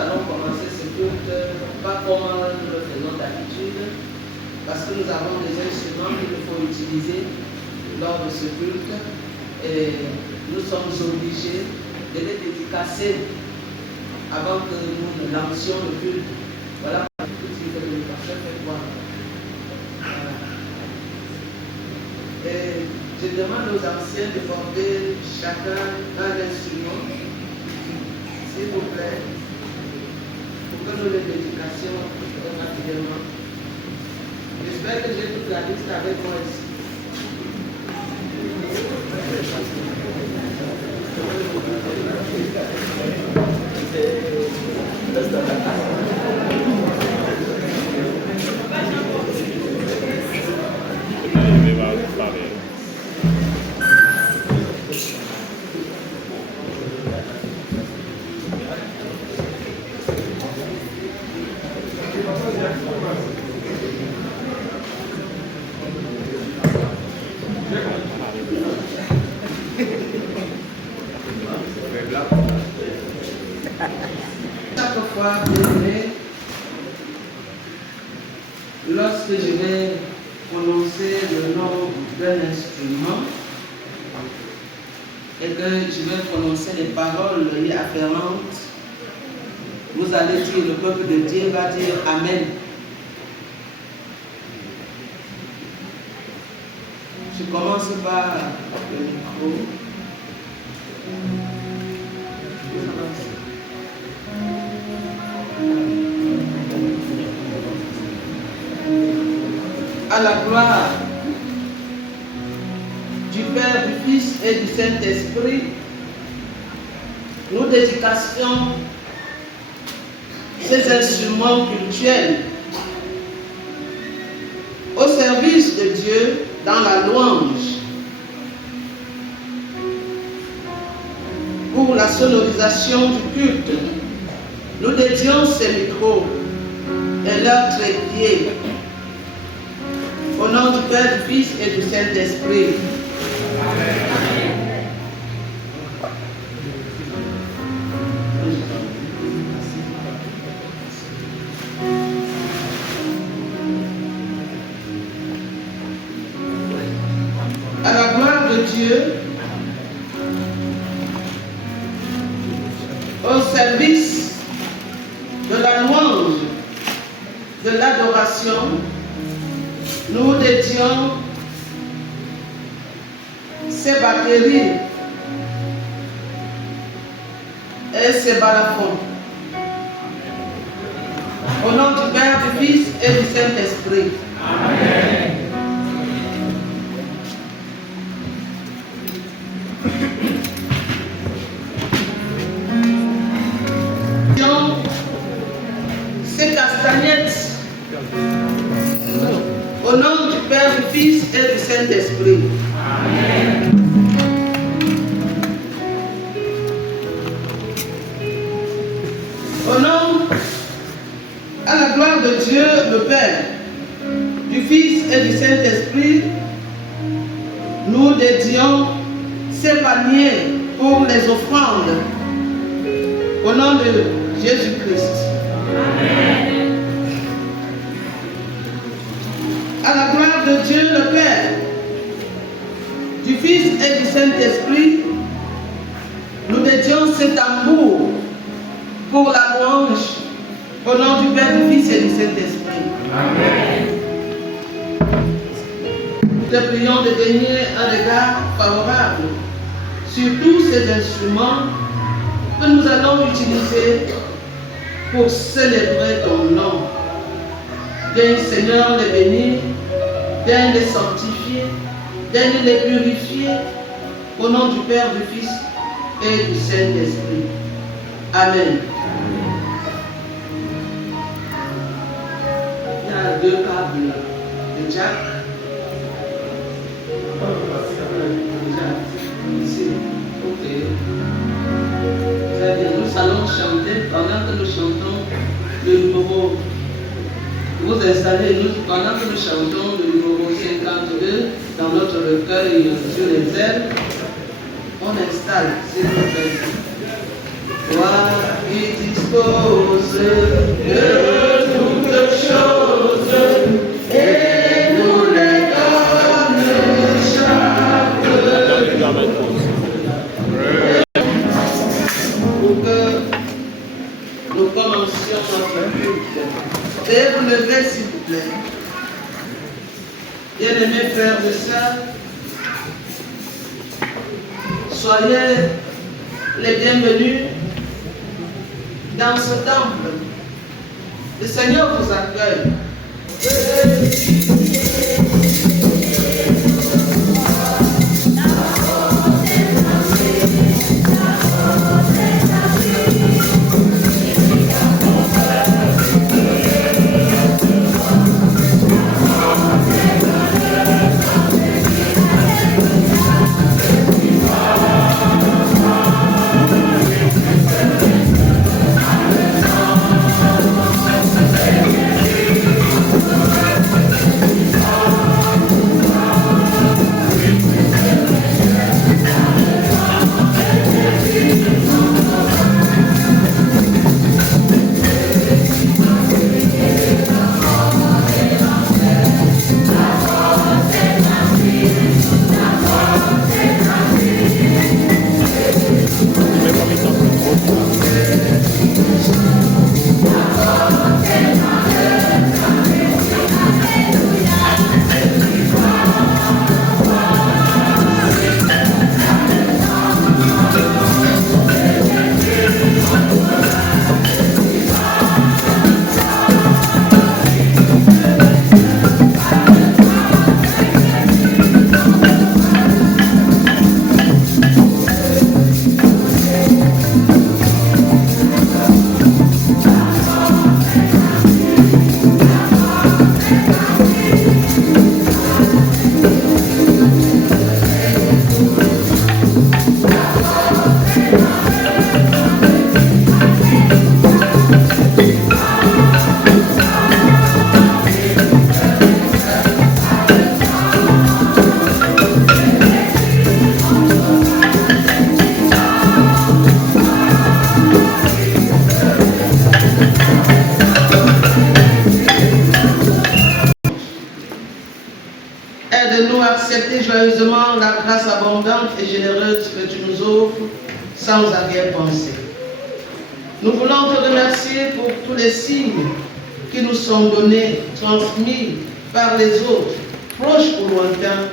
allons commencer ce culte, pas comme nous le faisons d'habitude, parce que nous avons des instruments qu'il faut utiliser lors de ce culte et nous sommes obligés de les dédicacer avant que nous ne lancions le culte. Voilà ce que le pasteur fait voir. Et je demande aux anciens de porter chacun un instrument, s'il vous plaît, pour que nous les dédications rapidement. J'espère que j'ai toute la liste avec moi ici. Chaque fois, lorsque je vais prononcer le nom d'un instrument et que je vais prononcer les paroles y afférentes, vous allez dire, le peuple de Dieu va dire Amen. Je commence par le micro. À la gloire du Père, du Fils et du Saint-Esprit, nous dédicacions ces instruments cultuels au service de Dieu dans la louange, pour la sonorisation du culte. Nous dédions ces micros et leurs trépieds au nom du Père, du Fils et du Saint-Esprit. À la gloire de Dieu, au service de la louange, de l'adoration, nous dédions ces batteries et ces balafons. Au nom du Père, du Fils et du Saint-Esprit. Amen. Ces castagnettes. Au nom du Père, du Fils et du Saint-Esprit. Amen. Au nom, à la gloire de Dieu, le Père, du Fils et du Saint-Esprit, nous dédions ces paniers pour les offrandes. Au nom de Jésus-Christ. Amen. À la gloire de Dieu le Père, du Fils et du Saint-Esprit, nous dédions ce tambour pour la louange au nom du Père, du Fils et du Saint-Esprit. Amen. Nous prions de gagner un regard favorable sur tous ces instruments que nous allons utiliser pour célébrer ton nom. Viens Seigneur les bénir, viens les sanctifier, viens les purifier, au nom du Père, du Fils et du Saint-Esprit. Amen. Il y a 2 câbles de Jack. Ici. Ok. Très bien. Nous allons chanter pendant que nous chantons le numéro. Vous installez pendant que nous chantons le numéro 52 dans notre recueil sur les ailes. On installe, s'il vous plaît. What it is dispose de toutes choses et nous les donne chaque pour que nous commencions notre culte. Veuillez vous lever s'il vous plaît. Bien-aimés frères et sœurs, soyez les bienvenus dans ce temple. Le Seigneur vous accueille. Aide-nous à accepter joyeusement la grâce abondante et généreuse que tu nous offres sans arrière-pensée. Nous voulons te remercier pour tous les signes qui nous sont donnés, transmis par les autres, proches ou lointains,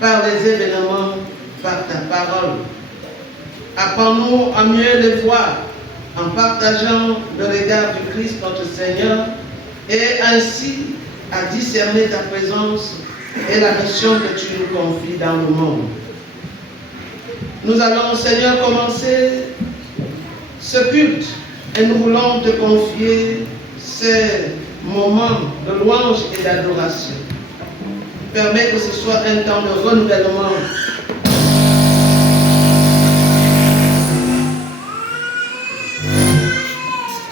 par les événements, par ta parole. Apprends-nous à mieux les voir en partageant le regard du Christ notre Seigneur et ainsi à discerner ta présence et la mission que tu nous confies dans le monde. Nous allons, Seigneur, commencer ce culte et nous voulons te confier ces moments de louange et d'adoration. Permets que ce soit un temps de renouvellement.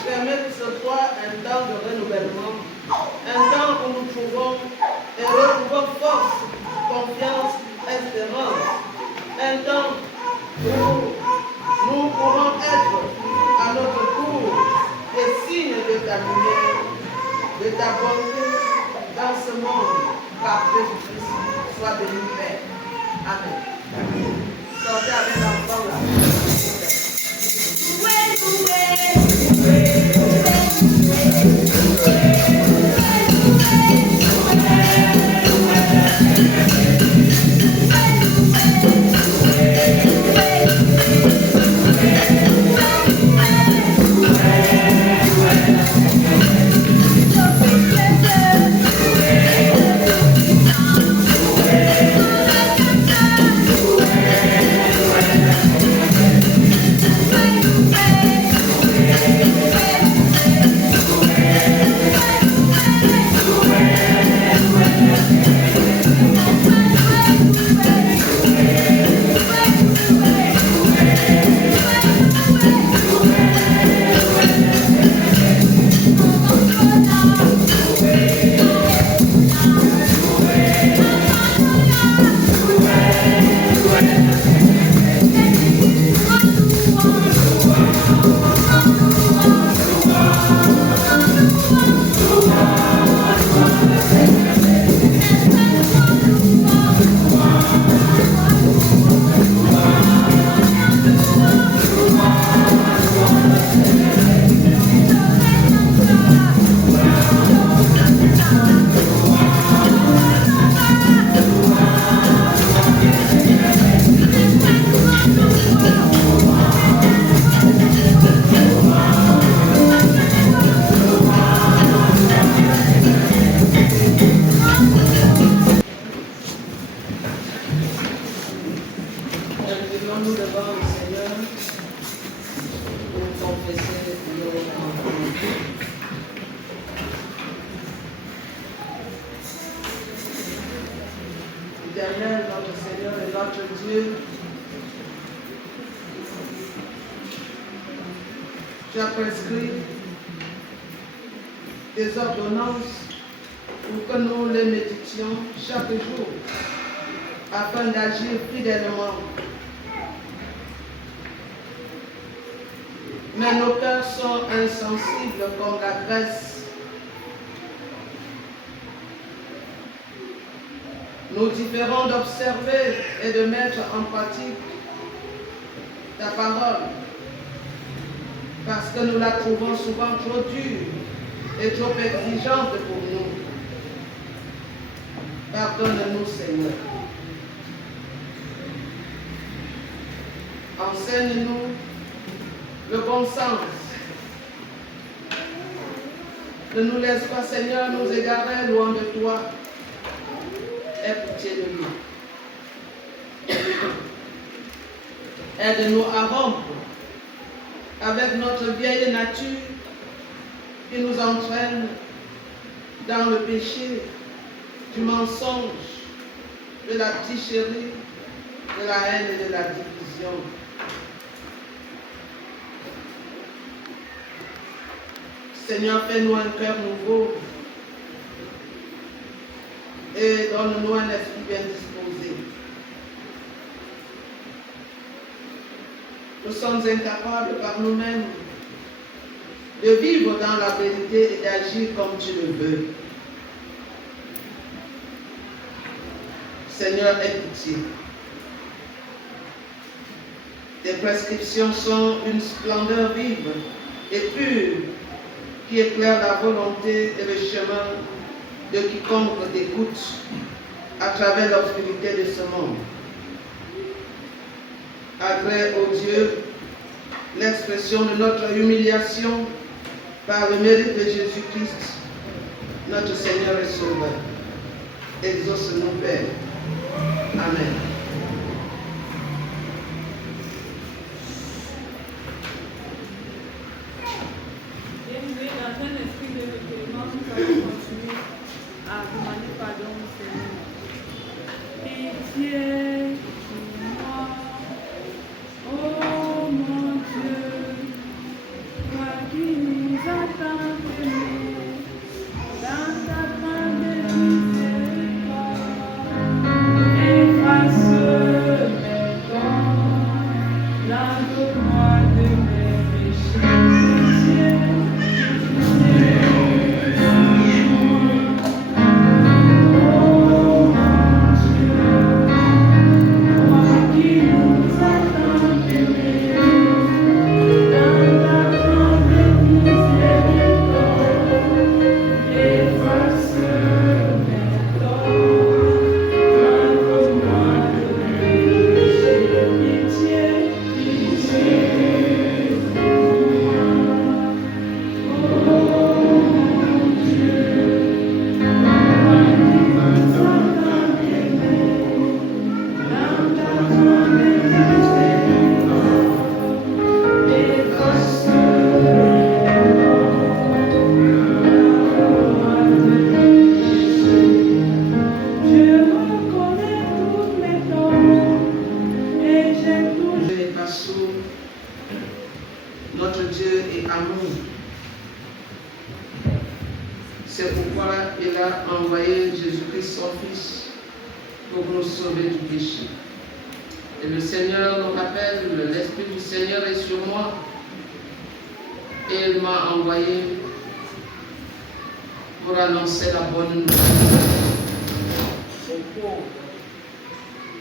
Permets que ce soit un temps de renouvellement, un temps où nous trouvons et retrouvons force, confiance, espérance. Un temps où nous pourrons être à notre tour des signes de ta lumière, de ta bonté dans ce monde par Jésus-Christ. Sois béni, Père. Amen. Sortez avec l'enfant là. Yeah. éternel, notre Seigneur et notre Dieu, tu as prescrit des ordonnances pour que nous les méditions chaque jour afin d'agir fidèlement. Mais nos cœurs sont insensibles comme la graisse. Nous différons d'observer et de mettre en pratique ta parole parce que nous la trouvons souvent trop dure et trop exigeante pour nous. Pardonne-nous, Seigneur. Enseigne-nous le bon sens. Ne nous laisse pas, Seigneur, nous égarer loin de toi. Aie pitié de nous. Aide-nous à rompre avec notre vieille nature qui nous entraîne dans le péché, du mensonge, de la tricherie, de la haine et de la division. Seigneur, fais-nous un cœur nouveau et donne-nous un esprit bien disposé. Nous sommes incapables par nous-mêmes de vivre dans la vérité et d'agir comme tu le veux. Seigneur, aie pitié. Tes prescriptions sont une splendeur vive et pure qui éclaire la volonté et le chemin de quiconque t'écoute à travers l'obscurité de ce monde. Agrée, ô Dieu, l'expression de notre humiliation par le mérite de Jésus-Christ, notre Seigneur et Sauveur. Exauce-nous, Père. Amen. Dans un esprit de recueillement, nous allons continuer à demander pardon au Seigneur. Pitié pour moi, oh mon Dieu, toi qui nous as tant aimés, dans ta grande miséricorde, efface mes torts, lave-moi de mes péchés. Notre Dieu est amour. C'est pourquoi il a envoyé Jésus-Christ, son Fils, pour nous sauver du péché. Et le Seigneur nous rappelle, l'Esprit du Seigneur est sur moi. Et il m'a envoyé pour annoncer la bonne nouvelle aux pauvres.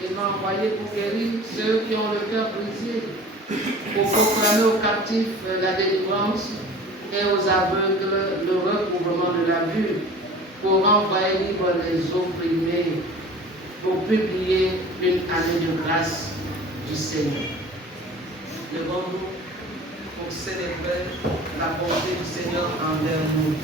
Il m'a envoyé pour guérir ceux qui ont le cœur brisé, pour proclamer aux captifs la délivrance et aux aveugles le recouvrement de la vue, pour renvoyer libre les opprimés, pour publier une année de grâce du Seigneur. Levons-nous pour célébrer la bonté du Seigneur envers nous.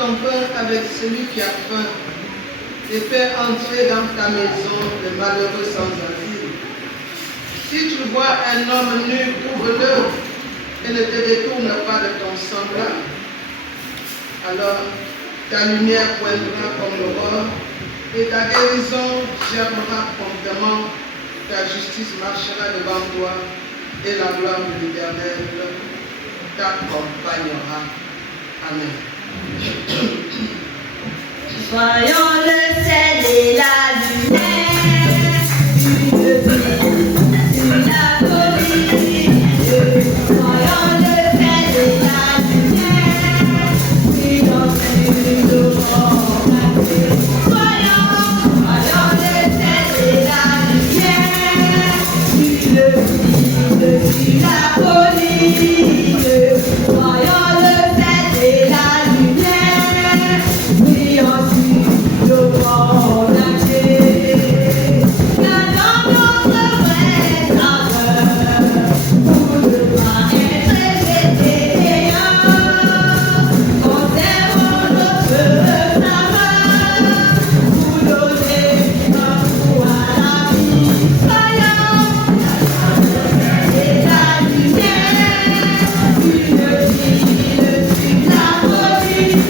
ton pain avec celui qui a faim et fais entrer dans ta maison le malheureux sans asile. Si tu vois un homme nu, couvre-le et ne te détourne pas de ton semblable. Alors ta lumière poindra comme l'aurore et ta guérison germera promptement. Ta justice marchera devant toi et la gloire de l'Éternel t'accompagnera. Amen. Voyons le ciel et la lumière, une ville sur la colline. Voyons le ciel et la lumière, brillons sur l'aurore. Voyons le ciel et la lumière, une ville sur la colline. Voyons le ciel et la lumière, brillons sur l'aurore. Gardons notre vrai saveur pour ne pas être jetés. Conservons notre saveur pour donner un goût à la vie. Soyons et la lumière, une ville sur la colline.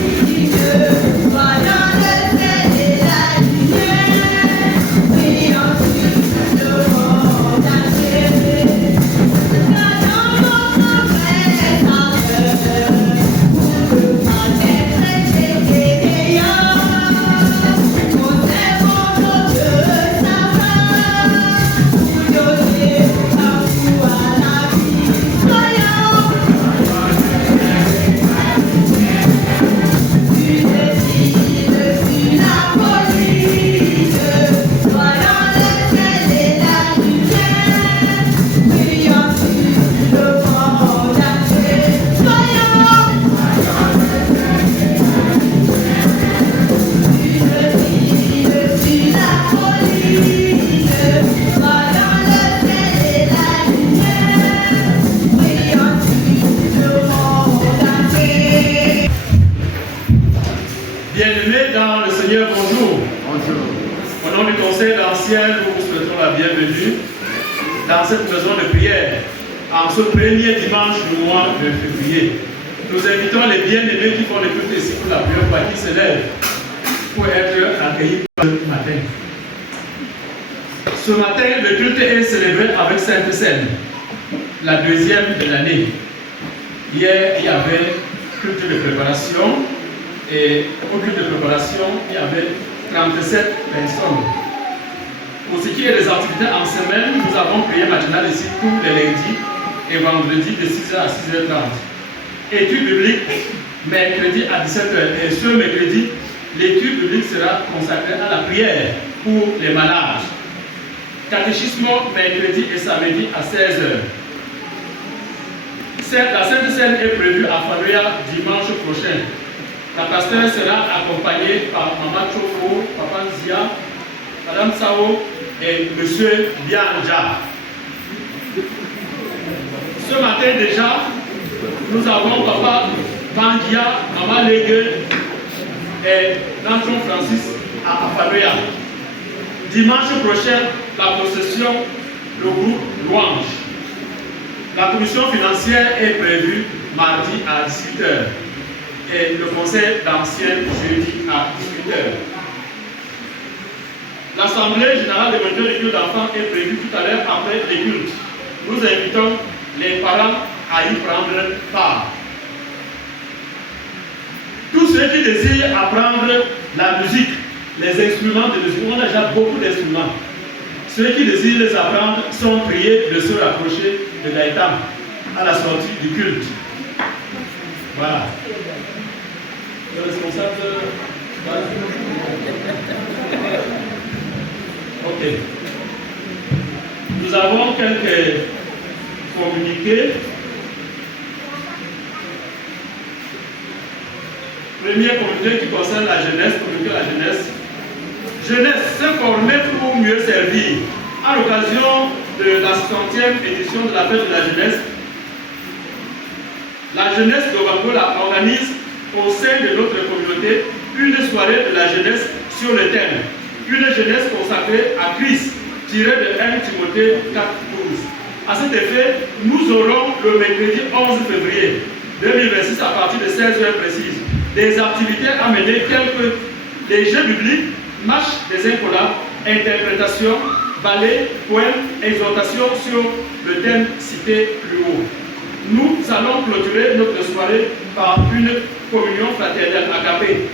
Voyons le ciel et la lumière, brillons sur le monde entier. Gardons notre vrai saveur pour ne pas être jetés. Conservons notre saveur pour donner un goût à la vie. Soyons une ville sur la colline. Voyons le ciel et la lumière, brillons sur le monde entier. Soyons une ville sur la colline. Voyons le ciel et la lumière, brillons sur le monde entier. Bien-aimés dans le Seigneur, bonjour. Au nom du conseil d'anciens, nous vous souhaitons la bienvenue dans cette maison de prière en ce premier dimanche du mois de février. Nous invitons les bien-aimés qui font le culte ici pour la première fois, qui se lèvent pour être accueillis ce matin. Ce matin, le culte est célébré avec Sainte Seine, la deuxième de l'année. Hier, il y avait culte de préparation. Et au culte de préparation, il y avait 37 personnes. Pour ce qui est des activités en semaine, nous avons prié matinale ici tous les lundis et vendredis de 6h à 6h30. Étude biblique, mercredi à 17h. Et ce mercredi, l'étude biblique sera consacrée à la prière pour les malades. Catéchisme mercredi et samedi à 16h. La Sainte Seine est prévue à Fanoya dimanche prochain. La pasteur sera accompagnée par Maman Chofo, Papa Zia, Madame Sao et Monsieur Bianja. Ce matin déjà, nous avons Papa Bangia, Maman Legue et Nanton Francis à Afanoya. Dimanche prochain, la procession, le groupe Louange. La commission financière est prévue mardi à 18h. Et le conseil d'anciens jeudi à 18h. L'Assemblée générale des mendiants de Dieu d'enfants est prévue tout à l'heure après les cultes. Nous invitons les parents à y prendre part. Tous ceux qui désirent apprendre la musique, les instruments de musique, on a déjà beaucoup d'instruments. Ceux qui désirent les apprendre sont priés de se rapprocher de Gaëtan à la sortie du culte. Voilà. Le responsable. Ok. Nous avons quelques communiqués. Premier communiqué qui concerne la jeunesse, communiqué à la jeunesse. Jeunesse, s'informer pour mieux servir. À l'occasion de la 60e édition de la fête de la jeunesse de Wangola organise au sein de notre communauté Timothée une soirée de la jeunesse sur le thème une jeunesse consacrée à Christ, tiré de 1 Timothée 4:12. À cet effet, nous aurons le mercredi 11 février 2026 à partir de 16h précises des activités à mener telles que les jeux bibliques, marche des incollabs, interprétation, ballet, poème, exhortation sur le thème cité plus haut. Nous allons clôturer notre soirée par une communion fraternelle agapée.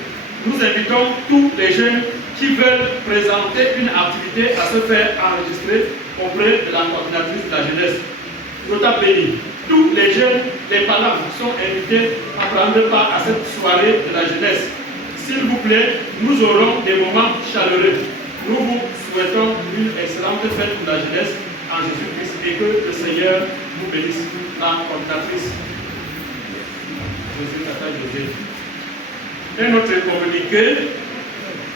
Nous invitons tous les jeunes qui veulent présenter une activité à se faire enregistrer auprès de la coordinatrice de la jeunesse. Nota béni. Tous les jeunes, les parents sont invités à prendre part à cette soirée de la jeunesse. S'il vous plaît, nous aurons des moments chaleureux. Nous vous souhaitons une excellente fête pour la jeunesse en Jésus-Christ et que le Seigneur vous bénisse. La coordinatrice. José Tata José. Un autre communiqué,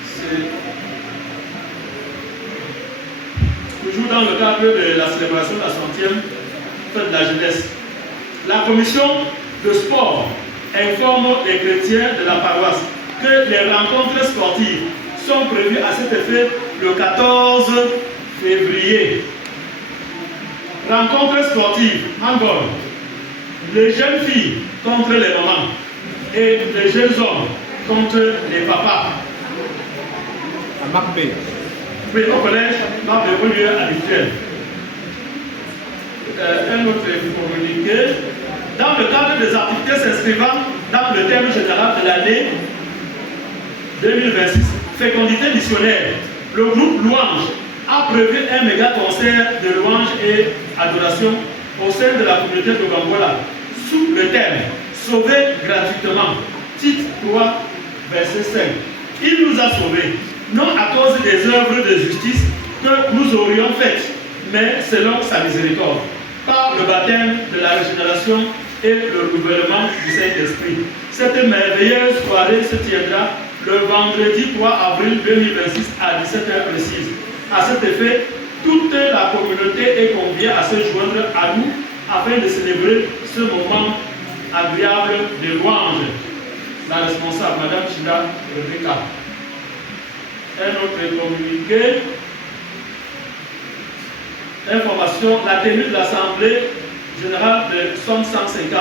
c'est toujours dans le cadre de la célébration de la 100e fête de la jeunesse. La commission de sport informe les chrétiens de la paroisse que les rencontres sportives sont prévues à cet effet le 14 février. Rencontres sportives, handball, les jeunes filles contre les mamans et les jeunes hommes contre les papas. À Macbeth. Oui, au collège, dans le lieu habituel. Un autre communiqué. Dans le cadre des activités s'inscrivant dans le thème général de l'année 2026, fécondité missionnaire, le groupe Louange a prévu un méga concert de louange et adoration au sein de la communauté de Gambola sous le thème Sauver gratuitement. Titre 3, verset 5. Il nous a sauvés, non à cause des œuvres de justice que nous aurions faites, mais selon sa miséricorde, par le baptême de la régénération et le renouvellement du Saint-Esprit. Cette merveilleuse soirée se tiendra le vendredi 3 avril 2026 à 17h précise. À cet effet, toute la communauté est conviée à se joindre à nous afin de célébrer ce moment agréable de louange. La responsable, Madame Chida Rebecca. Un autre communiqué. Information, la tenue de l'Assemblée générale de Somme 150.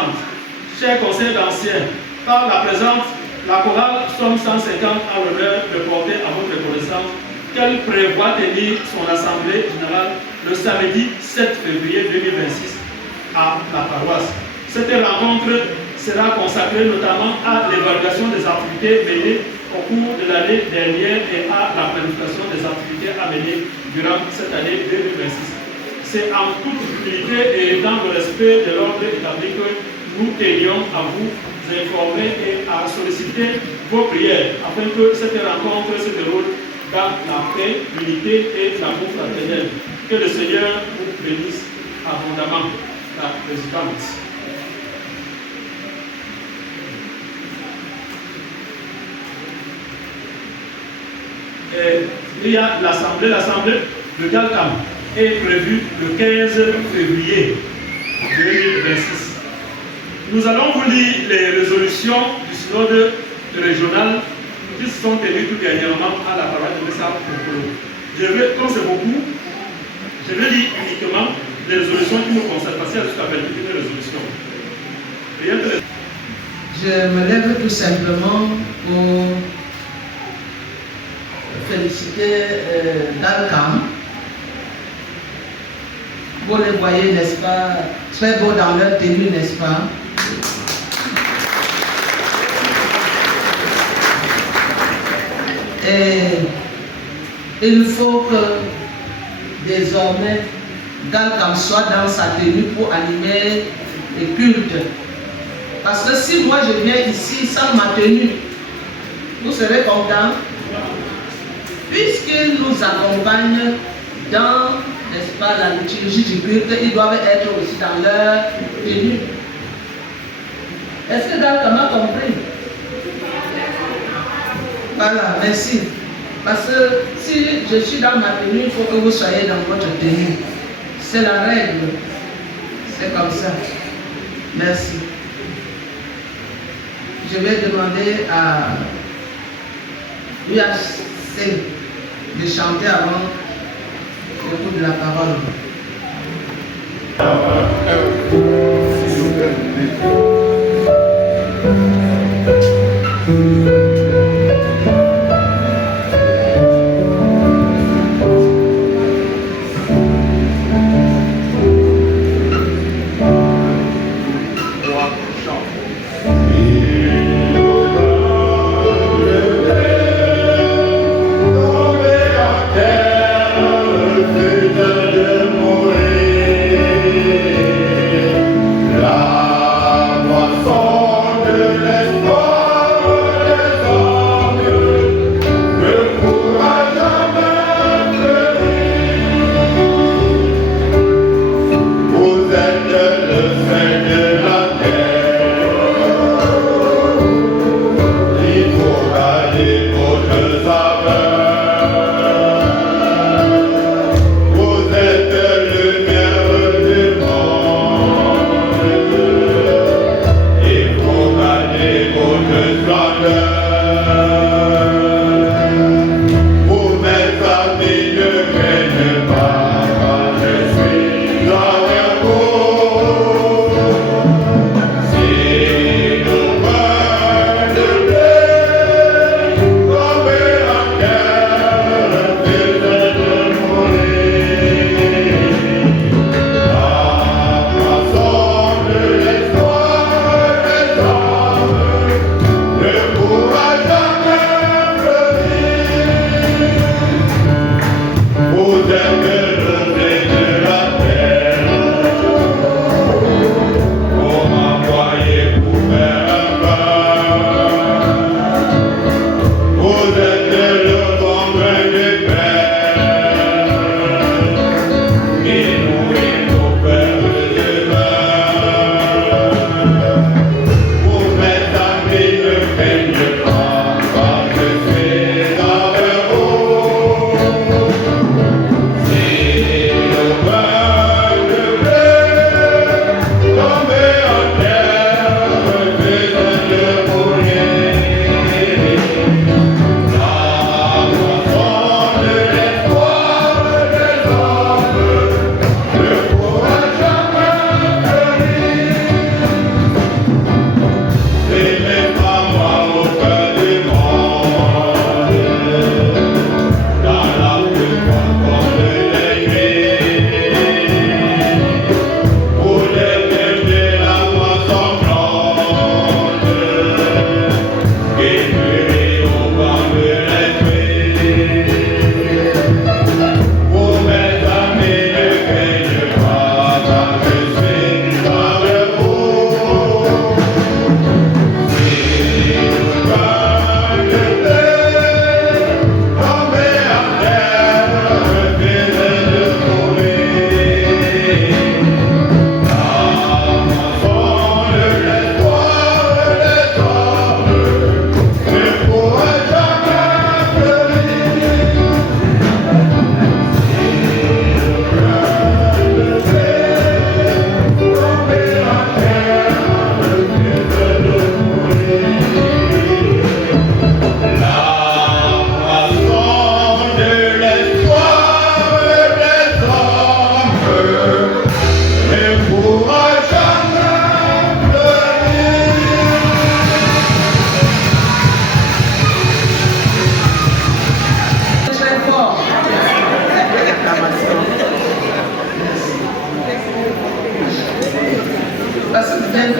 Chers conseils d'anciens, par la présente, la chorale Somme 150 a l'honneur de porter à votre connaissance qu'elle prévoit tenir son Assemblée générale le samedi 7 février 2026 à la paroisse. Cette rencontre sera consacrée notamment à l'évaluation des activités menées au cours de l'année dernière et à la planification des activités à mener durant cette année 2026. C'est en toute humilité et dans le respect de l'ordre établi que nous tenions à vous informer et à solliciter vos prières afin que cette rencontre se déroule dans la paix, l'unité et l'amour fraternel. Que le Seigneur vous bénisse abondamment. La présidente. Et il y a l'assemblée de Galcam est prévue le 15 février 2026. Nous allons vous lire les résolutions du synode régional qui se sont tenues tout dernièrement à la paroisse de Messa-Kokolo. Comme c'est beaucoup, je vais lire uniquement les résolutions qui nous concernent, parce qu'il y a jusqu'à 21 résolutions. Je me lève tout simplement pour féliciter Dalcam. Vous les voyez, n'est-ce pas, très beaux dans leur tenue, n'est-ce pas? Et il faut que désormais Dalcam soit dans sa tenue pour animer les cultes. Parce que si moi je viens ici sans ma tenue, vous serez contents, puisqu'ils nous accompagnent dans, n'est-ce pas, la liturgie du culte, ils doivent être aussi dans leur tenue. Est-ce que Dalcam a compris? Voilà, merci. Parce que si je suis dans ma tenue, il faut que vous soyez dans votre tenue. C'est la règle. C'est comme ça. Merci. Je vais demander à lui assez de chanter avant l'écoute de la parole. S'il vous plaît.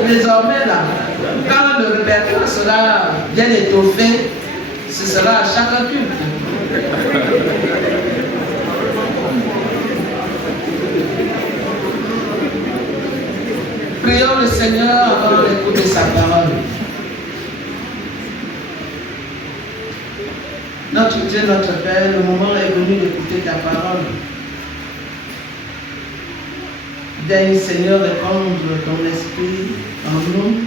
Désormais, là, quand le répertoire sera bien étoffé, ce sera à chaque culte. Prions le Seigneur avant l'écoute de sa parole. Notre Dieu, notre Père, le moment est venu d'écouter ta parole. Daigne, Seigneur, répandre ton esprit en nous,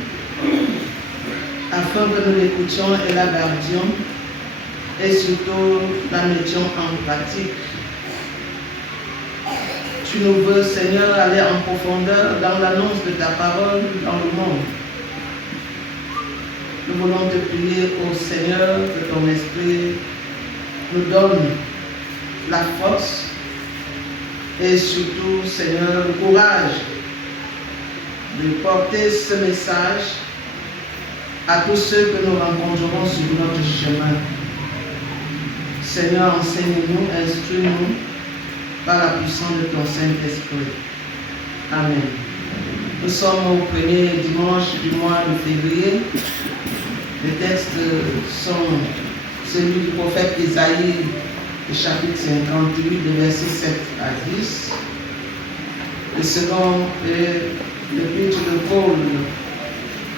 afin que nous l'écoutions et la gardions, et surtout la mettions en pratique. Tu nous veux, Seigneur, aller en profondeur dans l'annonce de ta parole dans le monde. Nous voulons te prier, ô Seigneur, que ton esprit nous donne la force et surtout, Seigneur, le courage de porter ce message à tous ceux que nous rencontrerons sur notre chemin. Seigneur, enseigne-nous, instruis-nous par la puissance de ton Saint-Esprit. Amen. Nous sommes au premier dimanche du mois de février. Les textes sont celui du prophète Isaïe, le chapitre 58, le verset 7 à 10. Le second est l'épître de Paul,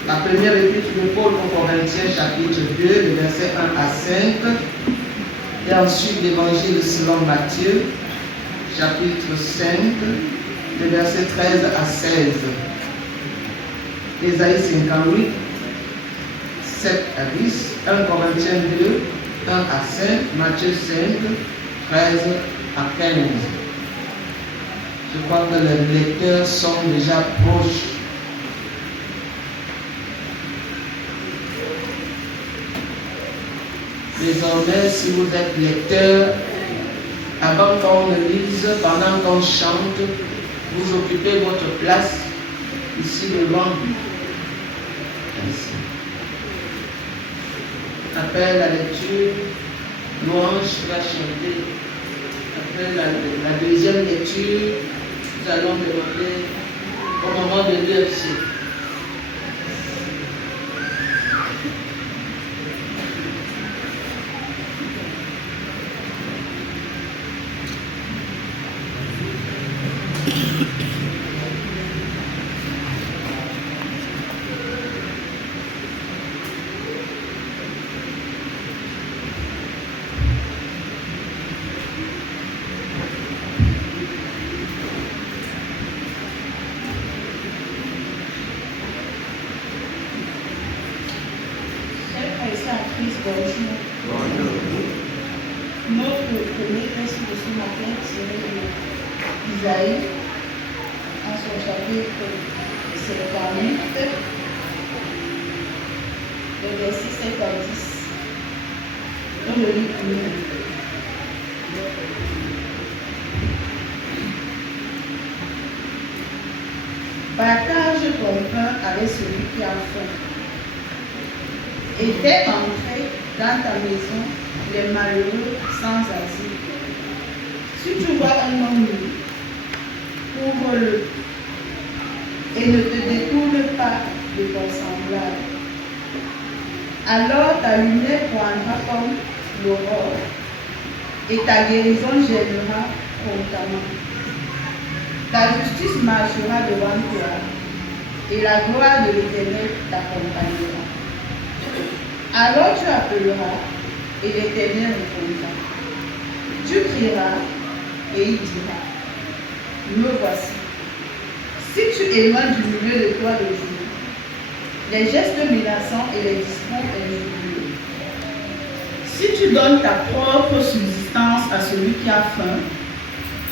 la première épître de Paul aux Corinthiens, chapitre 2, le verset 1 à 5. Et ensuite l'évangile selon Matthieu, chapitre 5, le verset 13 à 16. Isaïe 58, 7 à 10, 1 Corinthiens 2, 1 à 5, Matthieu 5, 13 à 15. Je crois que les lecteurs sont déjà proches. Désormais, si vous êtes lecteur, avant qu'on ne lise, pendant qu'on chante, vous occupez votre place ici devant. Ainsi. Après la lecture, louange va chanter. Après la deuxième lecture, nous allons demander au moment de l'UFC. Notre premier texte de ce matin serait de Isaïe, en son chapitre 58, le verset 7 à 10. On le lit pour nous. Partage ton pain avec celui qui a faim. Et fais entrer dans ta maison les malheureux sans asile. Si tu vois un homme nu, couvre-le et ne te détourne pas de ton semblable. Alors ta lumière poindra comme l'aurore et ta guérison gênera constamment. Ta justice marchera devant toi et la gloire de l'Éternel t'accompagnera. Alors tu appelleras et l'Éternel répondra. Tu crieras et il dira, me voici. Si tu éloignes du milieu de toi le jour, les gestes menaçants et les discours injurieux, si tu donnes ta propre subsistance à celui qui a faim,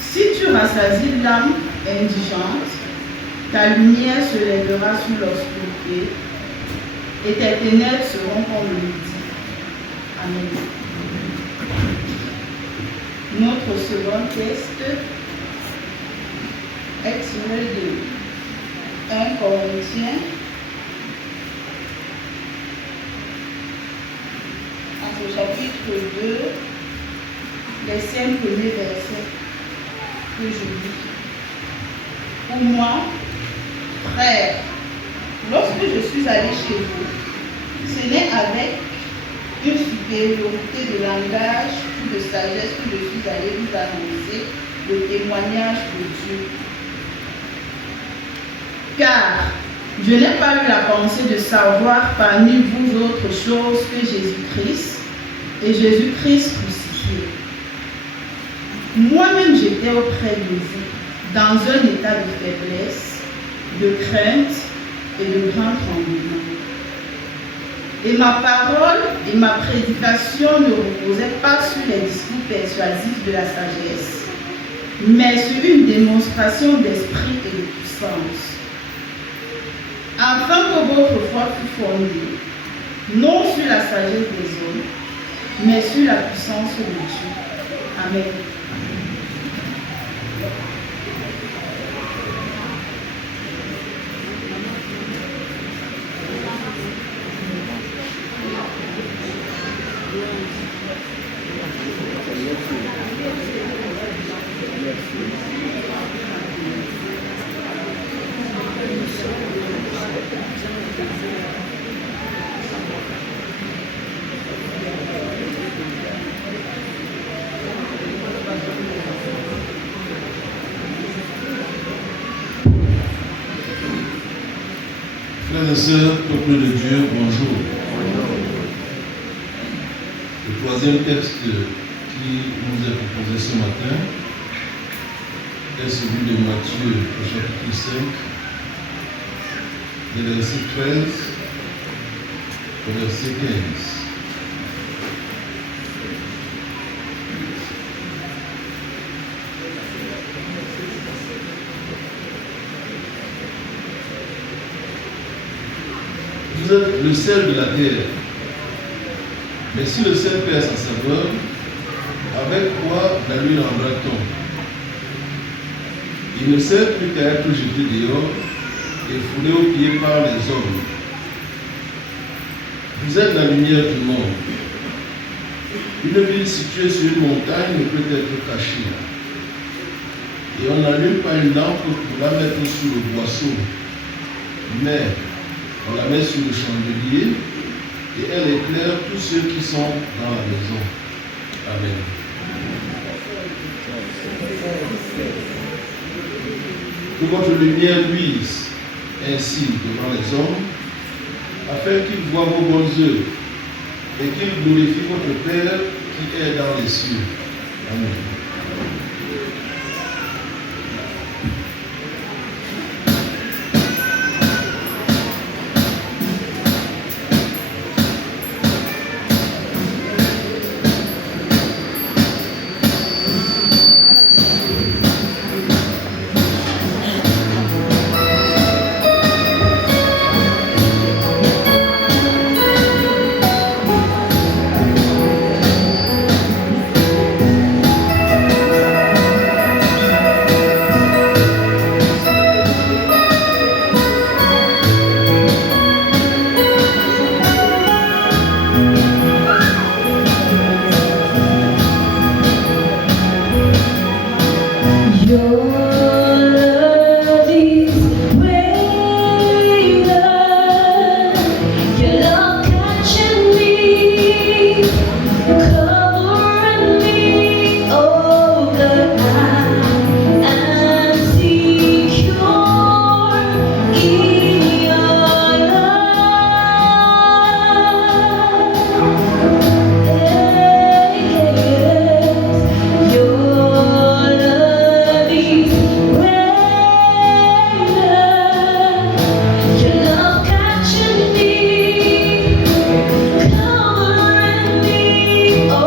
si tu rassasies l'âme indigente, ta lumière se lèvera sur l'obscurité et tes ténèbres seront comme le midi. Amen. Notre second texte est tiré de 1 Corinthiens, en ce chapitre 2, les 5 premiers versets que je lis. Pour moi, frères, lorsque je suis allé chez vous, ce n'est avec une supériorité de langage ou de sagesse que je suis allé vous annoncer le témoignage de Dieu. Car je n'ai pas eu la pensée de savoir parmi vous autre chose que Jésus-Christ et Jésus-Christ crucifié. Moi-même j'étais auprès de vous dans un état de faiblesse, de crainte et de grand tremblement. Et ma parole et ma prédication ne reposaient pas sur les discours persuasifs de la sagesse, mais sur une démonstration d'esprit et de puissance, afin que votre foi fût fondée, non sur la sagesse des hommes, mais sur la puissance de Dieu. Amen. Frères et sœurs, peuple de Dieu, bonjour. Le troisième texte qui nous est proposé ce matin est celui de Matthieu, au chapitre 5, des versets 13 au verset 15. Vous êtes le sel de la terre. Mais si le sel perd sa saveur, avec quoi la lui rendra-t-on? Il ne sert plus qu'à être jeté dehors et foulé aux pieds par les hommes. Vous êtes la lumière du monde. Une ville située sur une montagne ne peut être cachée. Et on n'allume pas une lampe pour la mettre sous le boisseau, mais on la met sur le chandelier et elle éclaire tous ceux qui sont dans la maison. Amen. Que votre lumière luise ainsi devant les hommes, afin qu'ils voient vos bonnes œuvres et qu'ils glorifient votre Père qui est dans les cieux. Amen. Oh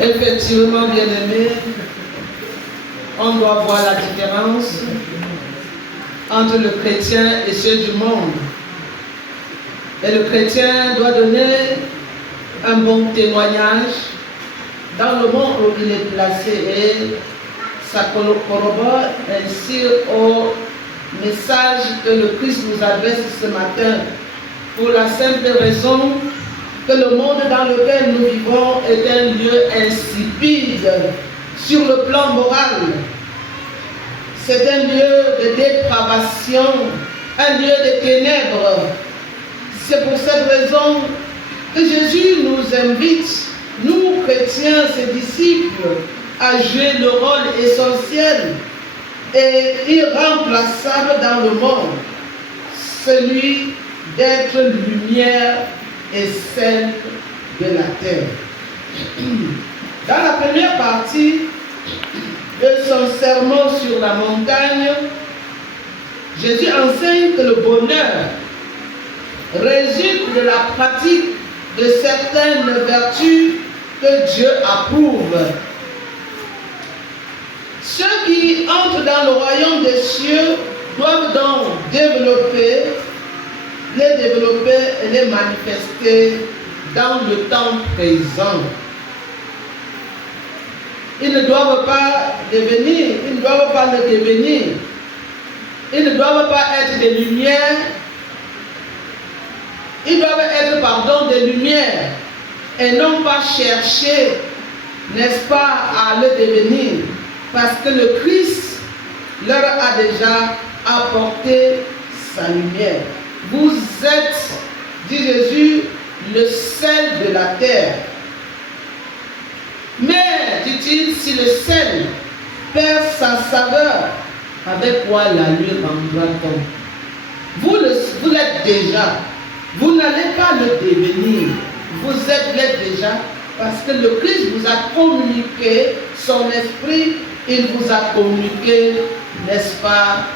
Effectivement, bien-aimés, on doit voir la différence entre le chrétien et ceux du monde. Et le chrétien doit donner un bon témoignage dans le monde où il est placé et ça corrobore ainsi au message que le Christ nous adresse ce matin pour la simple raison que le monde dans lequel nous vivons est un lieu insipide. sur le plan moral. C'est un lieu de dépravation, un lieu de ténèbres. C'est pour cette raison que Jésus nous invite, nous chrétiens, ses disciples, à jouer le rôle essentiel et irremplaçable dans le monde, celui d'être lumière et sel de la terre. Dans la première partie de son sermon sur la montagne, Jésus enseigne que le bonheur résulte de la pratique de certaines vertus que Dieu approuve. Ceux qui entrent dans le royaume des cieux doivent donc les développer et les manifester dans le temps présent. Ils ne doivent pas le devenir. Ils ne doivent pas être des lumières. Ils doivent être, des lumières et non pas chercher, n'est-ce pas, à le devenir. Parce que le Christ leur a déjà apporté sa lumière. Vous êtes, dit Jésus, le sel de la terre. Mais, dit-il, si le sel perd sa saveur, avec quoi la lui rendra-t-on? Vous l'êtes déjà. Vous n'allez pas le devenir. Vous l'êtes déjà parce que le Christ vous a communiqué son esprit. Il vous a communiqué, n'est-ce pas,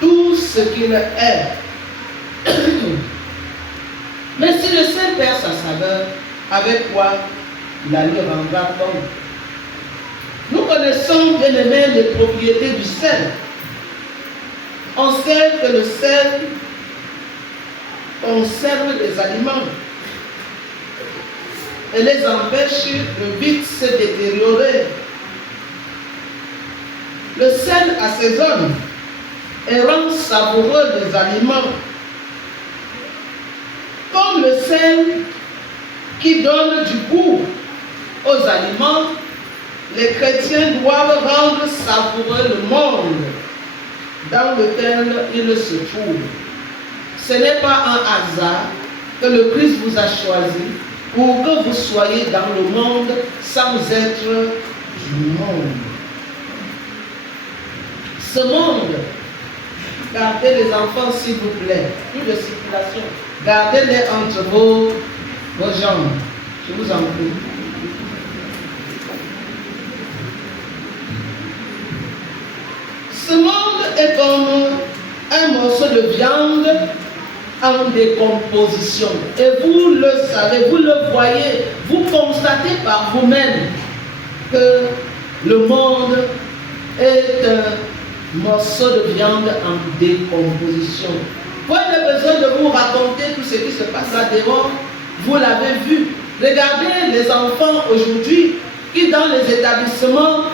tout ce qu'il est. Mais si le sel perd sa saveur, avec quoi la lui rendra-t-on? Nous connaissons, bien aimés, les propriétés du sel. On sait que le sel conserve les aliments et les empêche de vite se détériorer. Le sel assaisonne et rend savoureux les aliments. Comme le sel qui donne du goût aux aliments, les chrétiens doivent rendre savoureux le monde dans lequel ils se trouvent. Ce n'est pas un hasard que le Christ vous a choisi pour que vous soyez dans le monde sans être du monde. Ce monde, gardez les enfants s'il vous plaît, plus de circulation, gardez-les entre vos jambes, je vous en prie. Ce monde est comme un morceau de viande en décomposition. Et vous le savez, vous le voyez, vous constatez par vous-même que le monde est un morceau de viande en décomposition. Pas de besoin de vous raconter tout ce qui se passe là dehors. Vous l'avez vu. Regardez les enfants aujourd'hui qui dans les établissements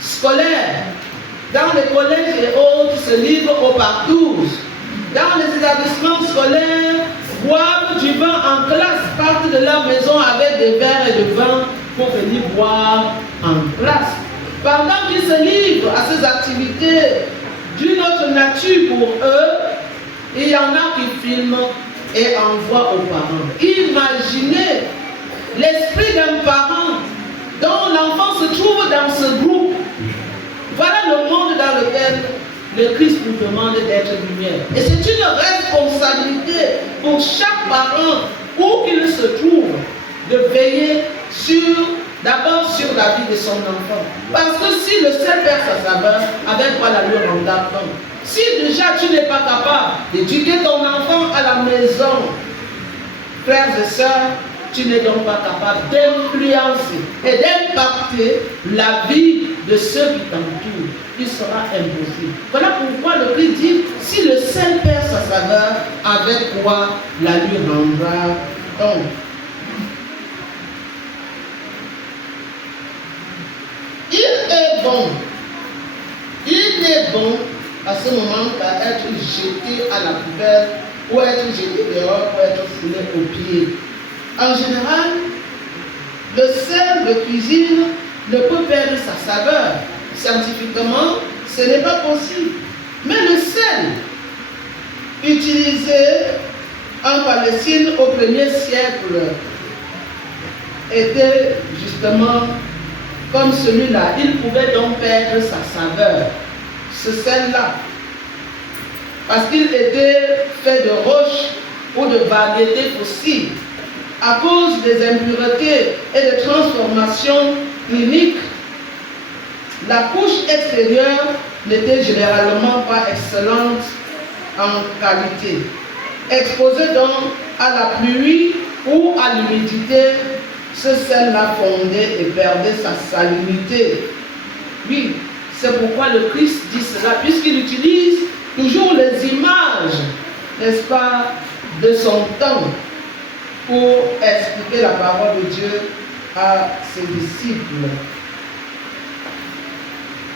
scolaires, dans les collèges et autres, se livrent au partouze. Dans les établissements scolaires, boivent du vin en classe, partent de leur maison avec des verres et de vin pour venir boire en classe. Pendant qu'ils se livrent à ces activités d'une autre nature pour eux, il y en a qui filment et envoient aux parents. Imaginez l'esprit d'un parent dont l'enfant se trouve dans ce groupe. Voilà le monde dans lequel le Christ nous demande d'être lumière. Et c'est une responsabilité pour chaque parent, où qu'il se trouve, de veiller d'abord sur la vie de son enfant. Parce que si le sel perd sa saveur, avec quoi la lui rendra-t-on? Si déjà tu n'es pas capable d'éduquer ton enfant à la maison, frères et sœurs, tu n'es donc pas capable d'influencer et d'impacter la vie de ceux qui t'entourent. Il sera impossible. Voilà pourquoi le Christ dit, si le sel perd sa saveur, avec quoi la lui rendra-t-on? Il n'est bon à ce moment qu'à être jeté à la poubelle ou être jeté dehors ou être foulé aux pieds. En général, le sel de cuisine ne peut perdre sa saveur. Scientifiquement, ce n'est pas possible. Mais le sel utilisé en Palestine au 1er siècle était justement comme celui-là. Il pouvait donc perdre sa saveur, ce sel-là, parce qu'il était fait de roches ou de variétés fossiles. À cause des impuretés et des transformations cliniques, la couche extérieure n'était généralement pas excellente en qualité. Exposé donc à la pluie ou à l'humidité, ce sel-là fondait et perdait sa salinité. Oui, c'est pourquoi le Christ dit cela, puisqu'il utilise toujours les images, n'est-ce pas, de son temps pour expliquer la parole de Dieu à ses disciples.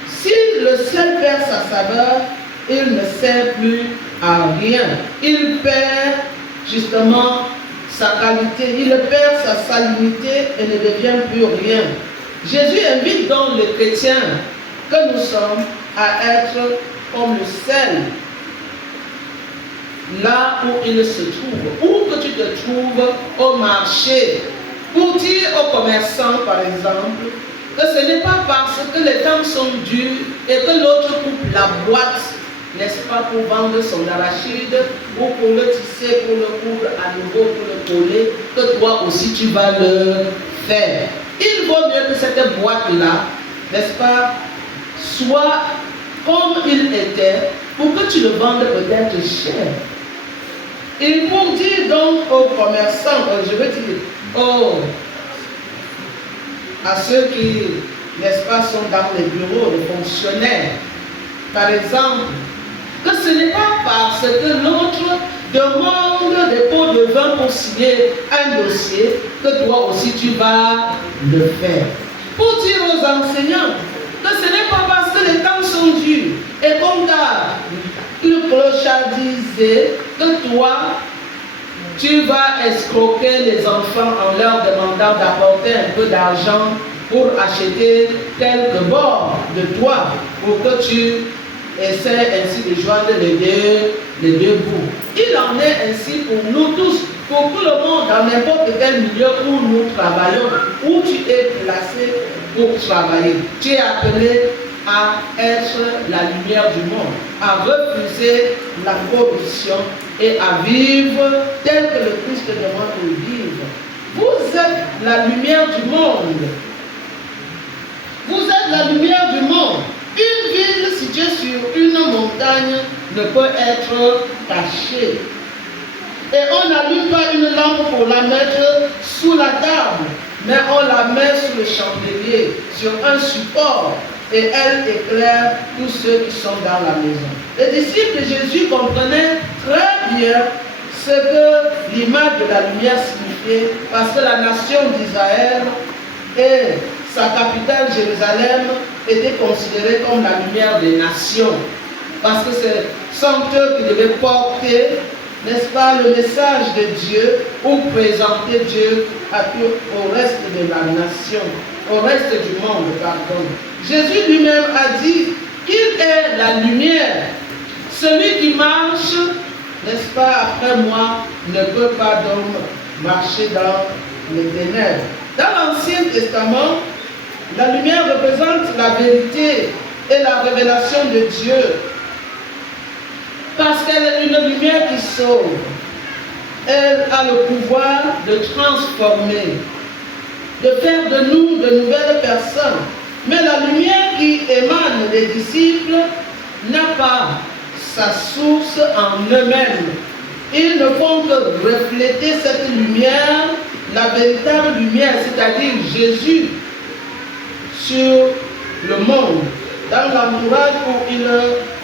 Si le sel perd sa saveur, il ne sert plus à rien. Il perd justement sa qualité, il perd sa salinité et ne devient plus rien. Jésus invite donc les chrétiens que nous sommes à être comme le sel, là où il se trouve, où que tu te trouves au marché, pour dire aux commerçants par exemple, que ce n'est pas parce que les temps sont durs et que l'autre coupe la boîte, n'est-ce pas, pour vendre son arachide ou pour le tisser, pour le coudre à nouveau, pour le coller, que toi aussi tu vas le faire. Il vaut mieux que cette boîte-là, n'est-ce pas, soit comme il était, pour que tu le vendes peut-être cher. Et pour dire donc aux commerçants, je veux dire, à ceux qui, n'est-ce pas, sont dans les bureaux, les fonctionnaires, par exemple, que ce n'est pas parce que l'autre demande des pots de vin pour signer un dossier que toi aussi tu vas le faire. Pour dire aux enseignants que ce n'est pas parce que les temps sont durs et qu'on t'a clochardisé que toi tu vas escroquer les enfants en leur demandant d'apporter un peu d'argent pour acheter quelques bords de toi, pour que tu essaies ainsi de joindre les deux bouts. Il en est ainsi pour nous tous, pour tout le monde, dans n'importe quel milieu où nous travaillons, où tu es placé pour travailler. Tu es appelé à être la lumière du monde, à refuser la corruption et à vivre tel que le Christ demande de vivre. Vous êtes la lumière du monde. Vous êtes la lumière du monde. Une ville située sur une montagne ne peut être cachée. Et on n'allume pas une lampe pour la mettre sous la table, mais on la met sous le chandelier, sur un support, et elle éclaire tous ceux qui sont dans la maison. Les disciples de Jésus comprenaient très bien ce que l'image de la lumière signifiait, parce que la nation d'Israël et sa capitale Jérusalem étaient considérées comme la lumière des nations, parce que ce sont eux qui devaient porter, n'est-ce pas, le message de Dieu ou présenter Dieu au reste de la nation, au reste du monde, pardon. Jésus lui-même a dit qu'il est la lumière. Celui qui marche, n'est-ce pas, après moi, ne peut pas donc marcher dans les ténèbres. Dans l'Ancien Testament, la lumière représente la vérité et la révélation de Dieu, parce qu'elle est une lumière qui sauve. Elle a le pouvoir de transformer, de faire de nous de nouvelles personnes. Mais la lumière qui émane des disciples n'a pas sa source en eux-mêmes. Ils ne font que refléter cette lumière, la véritable lumière, c'est-à-dire Jésus, sur le monde, dans l'entourage où il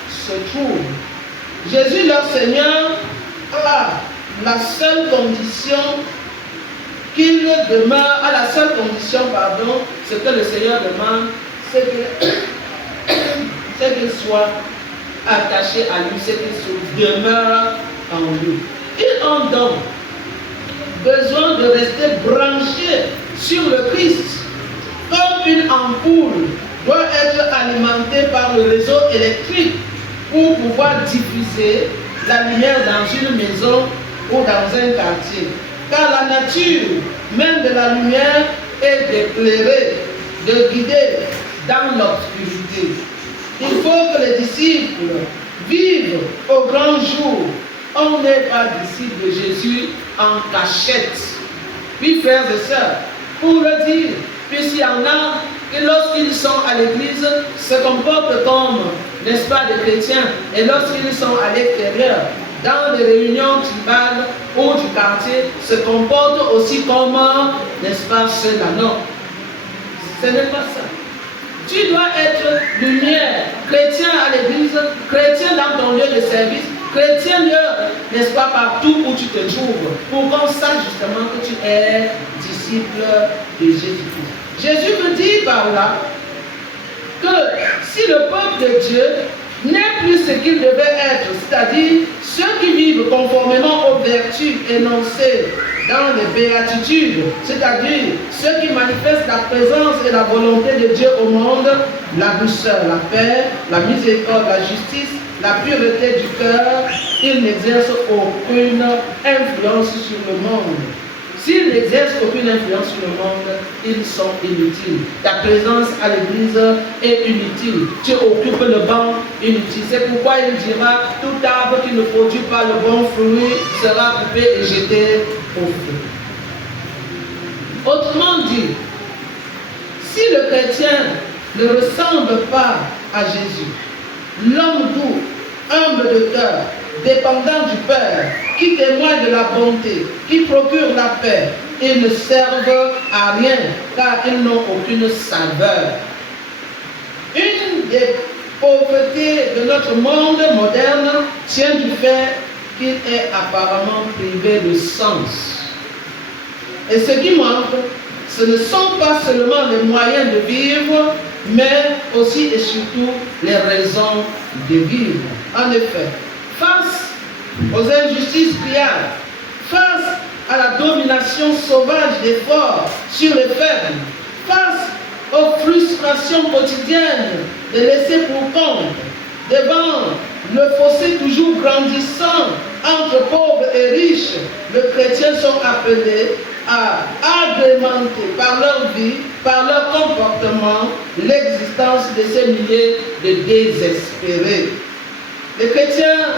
se trouve. Jésus, leur Seigneur, a la seule condition qu'il demeure, à la seule condition, pardon, ce que le Seigneur demande, c'est qu'il soit attaché à lui, c'est qu'il demeure en lui. Ils ont donc besoin de rester branchés sur le Christ, comme une une ampoule doit être alimentée par le réseau électrique pour pouvoir diffuser la lumière dans une maison ou dans un quartier. Car la nature même de la lumière est d'éclairer, de guider dans l'obscurité. Il faut que les disciples vivent au grand jour. On n'est pas disciples de Jésus en cachette. Oui, frères et sœurs, pour le dire, puisqu'il y en a qui lorsqu'ils sont à l'église se comportent comme, n'est-ce pas, des chrétiens, et lorsqu'ils sont à l'extérieur, dans les réunions tribales ou du quartier, se comportent aussi comme, n'est-ce pas, ceux-là. Non, ce n'est pas ça. Tu dois être lumière, chrétien à l'église, chrétien dans ton lieu de service, chrétien, n'est-ce pas, partout où tu te trouves, pour qu'on sache justement que tu es disciple de Jésus-Christ. Jésus me dit par là que si le peuple de Dieu n'est plus ce qu'il devait être, c'est-à-dire ceux qui vivent conformément aux vertus énoncées dans les béatitudes, c'est-à-dire ceux qui manifestent la présence et la volonté de Dieu au monde, la douceur, la paix, la miséricorde, la justice, la pureté du cœur, ils n'exercent aucune influence sur le monde. S'ils n'exercent aucune influence sur le monde, ils sont inutiles. Ta présence à l'église est inutile. Tu occupes le banc, inutile. C'est pourquoi il dira, tout arbre qui ne produit pas le bon fruit sera coupé et jeté au feu. Autrement dit, si le chrétien ne ressemble pas à Jésus, l'homme doux, humble de cœur, dépendant du Père, qui témoigne de la bonté, qui procure la paix, ils ne servent à rien, car ils n'ont aucune saveur. Une des pauvretés de notre monde moderne tient du fait qu'il est apparemment privé de sens. Et ce qui manque, ce ne sont pas seulement les moyens de vivre, mais aussi et surtout les raisons de vivre. En effet, face aux injustices criardes, face à la domination sauvage des forts sur les faibles, face aux frustrations quotidiennes de laisser pour compte, devant le fossé toujours grandissant entre pauvres et riches, les chrétiens sont appelés à agrémenter par leur vie, par leur comportement, l'existence de ces milliers de désespérés. Les chrétiens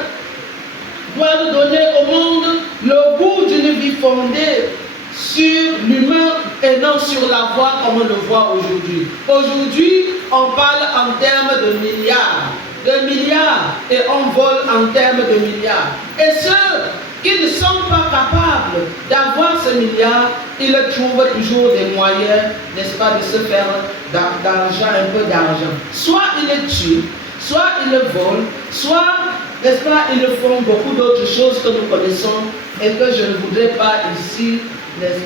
doivent donner au monde le goût d'une vie fondée sur l'humain et non sur la voie comme on le voit aujourd'hui. Aujourd'hui, on parle en termes de milliards, et on vole en termes de milliards. Et ceux qui ne sont pas capables d'avoir ce milliard, ils trouvent toujours des moyens, n'est-ce pas, de se faire d'argent, un peu d'argent. Soit ils le tuent, soit ils le volent, soit, n'est-ce pas, ils font beaucoup d'autres choses que nous connaissons et que je ne voudrais pas ici, n'est-ce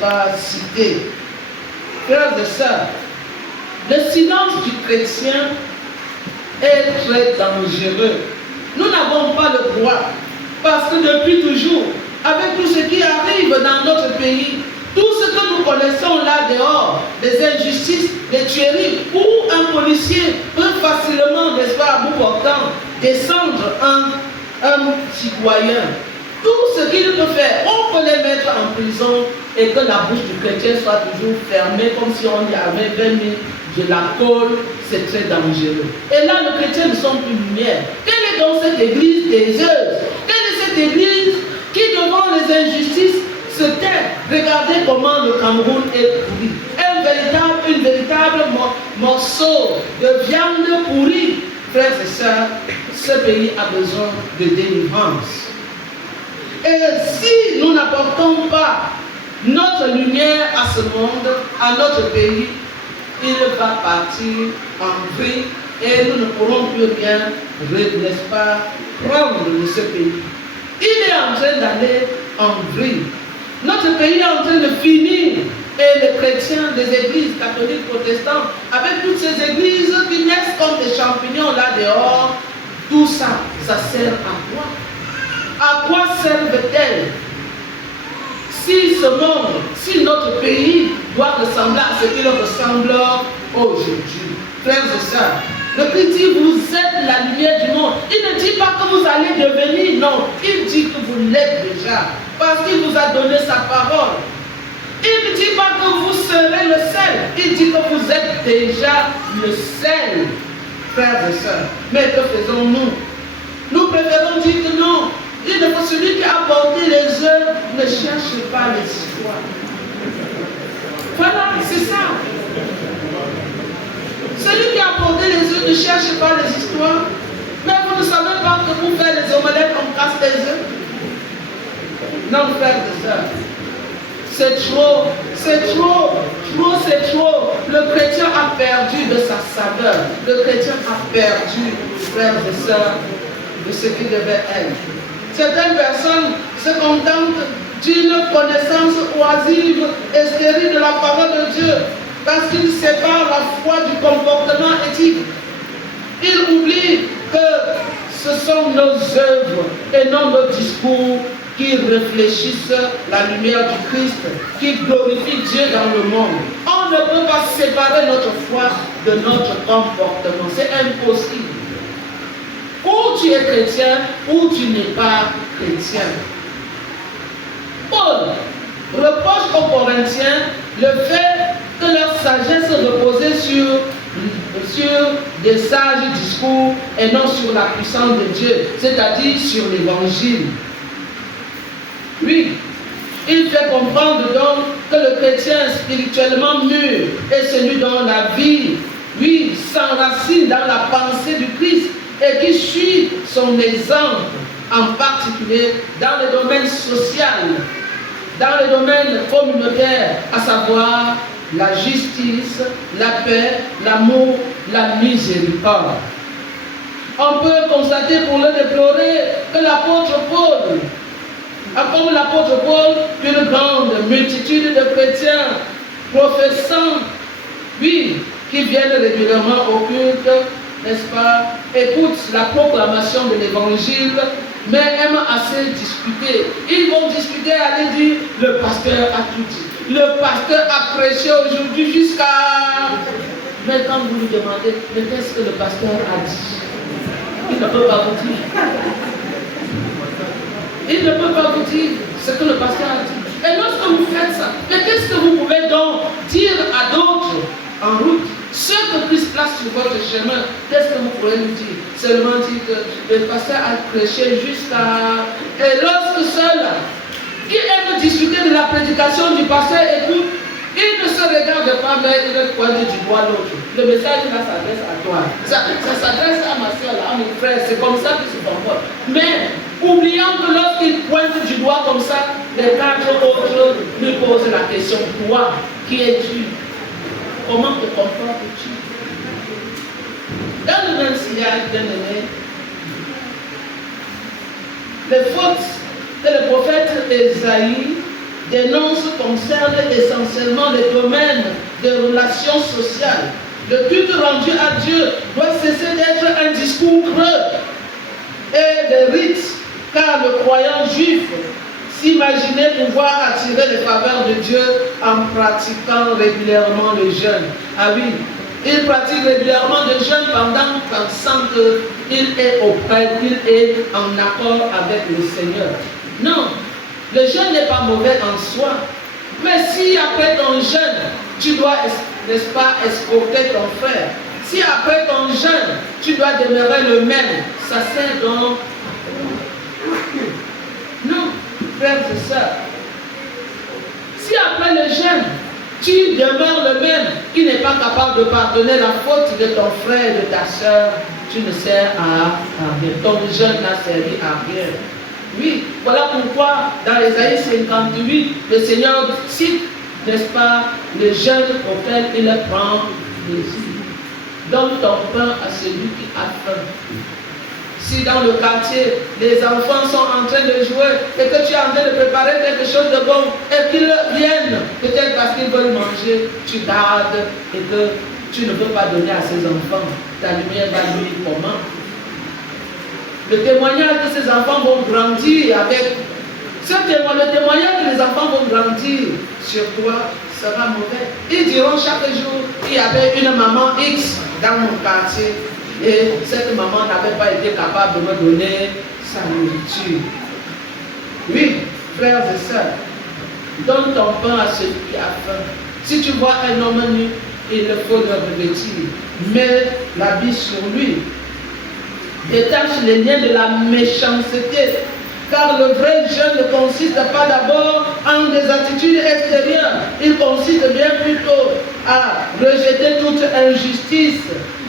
pas, citer. Frères et sœurs, le silence du chrétien est très dangereux. Nous n'avons pas le droit, parce que depuis toujours, avec tout ce qui arrive dans notre pays, tout ce que nous connaissons là dehors, des injustices, des tueries, où un policier peut facilement, n'est-ce pas, à bout portant, descendre un citoyen. Tout ce qu'il peut faire, on peut les mettre en prison et que la bouche du chrétien soit toujours fermée, comme si on y avait 20 000 de la colle, c'est très dangereux. Et là, les chrétiens ne sont plus lumière. Quelle est donc cette église déseuse? Quelle est cette église qui, devant les injustices, se tait? Regardez comment le Cameroun est pourri. Un véritable morceau de viande pourrie. Frères et sœurs, ce pays a besoin de délivrance. Et si nous n'apportons pas notre lumière à ce monde, à notre pays, il va partir en vrille et nous ne pourrons plus rien, n'est-ce pas, prendre de ce pays. Il est en train d'aller en vrille. Notre pays est en train de finir. Et les chrétiens des églises catholiques protestantes, avec toutes ces églises qui naissent comme des champignons là dehors, tout ça, ça sert à quoi? À quoi servent-elles? Si ce monde, si notre pays doit ressembler à ce qu'il ressemble aujourd'hui. Frères et sœurs, le Christ dit, vous êtes la lumière du monde. Il ne dit pas que vous allez devenir, non. Il dit que vous l'êtes déjà, parce qu'il vous a donné sa parole. Il ne dit pas que vous serez le sel. Il dit que vous êtes déjà le sel, frères et sœurs. Mais que faisons-nous? Nous préférons dire que non. Il ne faut celui qui a porté les œufs ne cherche pas les histoires. Voilà, c'est ça. Celui qui a porté les œufs ne cherche pas les histoires. Mais vous ne savez pas que pour faire les omelettes, on casse les œufs. Non, frères et sœurs. C'est trop, c'est trop, c'est trop. Le chrétien a perdu de sa saveur. Le chrétien a perdu, frères et sœurs, de ce qu'il devait être. Certaines personnes se contentent d'une connaissance oisive et stérile de la parole de Dieu parce qu'ils séparent la foi du comportement éthique. Ils oublient que ce sont nos œuvres et non nos discours qui réfléchissent la lumière du Christ, qui glorifient Dieu dans le monde. On ne peut pas séparer notre foi de notre comportement. C'est impossible. Ou tu es chrétien, ou tu n'es pas chrétien. Paul reproche aux Corinthiens le fait que leur sagesse reposait sur des sages discours et non sur la puissance de Dieu, c'est-à-dire sur l'évangile. Oui, il fait comprendre donc que le chrétien spirituellement mûr est celui dont la vie, oui, s'enracine dans la pensée du Christ et qui suit son exemple, en particulier dans le domaine social, dans le domaine communautaire, à savoir la justice, la paix, l'amour, la miséricorde. On peut constater pour le déplorer que l'apôtre Paul, comme l'apôtre Paul, une grande multitude de chrétiens professants, oui, qui viennent régulièrement au culte, n'est-ce pas, écoutent la proclamation de l'évangile, mais aiment assez discuter. Ils vont discuter, aller dire, le pasteur a tout dit. Le pasteur a prêché aujourd'hui jusqu'à... Mais quand vous lui demandez, mais qu'est-ce que le pasteur a dit? Il ne peut pas vous dire. Il ne peut pas vous dire ce que le pasteur a dit. Et lorsque vous faites ça, mais qu'est-ce que vous pouvez donc dire à d'autres en route? Ceux que Christ place sur votre chemin, qu'est-ce que vous pourrez nous dire? Seulement dire que le pasteur a prêché jusqu'à... Et lorsque ceux-là, qui aiment discuter de la prédication du pasteur, écoute, il ne se regarde pas, mais il pointe du doigt l'autre. Le message là s'adresse à toi. Ça s'adresse à ma soeur, à mon frère. C'est comme ça qu'il se comporte. Mais, oubliant que lorsqu'il pointe du doigt comme ça, les quatre autres lui posent la question, toi, qui es-tu? Comment te comportes-tu? Dans le même sillage, bien aimé, les fautes que le prophète Ésaïe dénonce concernent essentiellement les domaines des relations sociales. Le culte rendu à Dieu doit cesser d'être un discours creux et des rites, car le croyant juif s'imaginait pouvoir attirer les faveurs de Dieu en pratiquant régulièrement le jeûne. Ah oui, il pratique régulièrement le jeûne pendant pensant qu'il est auprès, qu'il est en accord avec le Seigneur. Non, le jeûne n'est pas mauvais en soi. Mais si après ton jeûne, tu dois, n'est-ce pas, escorter ton frère, si après ton jeûne, tu dois demeurer le même, ça sert donc... Non, frères et sœurs. Si après le jeûne, tu demeures le même, qui n'est pas capable de pardonner la faute de ton frère et de ta sœur, tu ne sers à rien. Ton jeûne n'a servi à rien. Oui, voilà pourquoi dans Ésaïe 58, le Seigneur cite, n'est-ce pas, le jeûne auquel il prend plaisir. Donne ton pain à celui qui a faim. Si dans le quartier, les enfants sont en train de jouer et que tu es en train de préparer quelque chose de bon et qu'ils viennent, peut-être parce qu'ils veulent manger, tu gardes et que tu ne peux pas donner à ces enfants. Ta lumière va nuire comment? Le témoignage que ces enfants vont grandir avec, le témoignage que les enfants vont grandir sur toi, sera mauvais. Ils diront chaque jour, il y avait une maman X dans mon quartier et cette maman n'avait pas été capable de me donner sa nourriture. Oui, frères et sœurs, donne ton pain à celui qui a faim. Si tu vois un homme nu, il faut le revêtir. Mets l'habit sur lui. Détache les liens de la méchanceté. Car le vrai jeûne ne consiste pas d'abord en des attitudes extérieures. Il consiste bien plutôt à rejeter toute injustice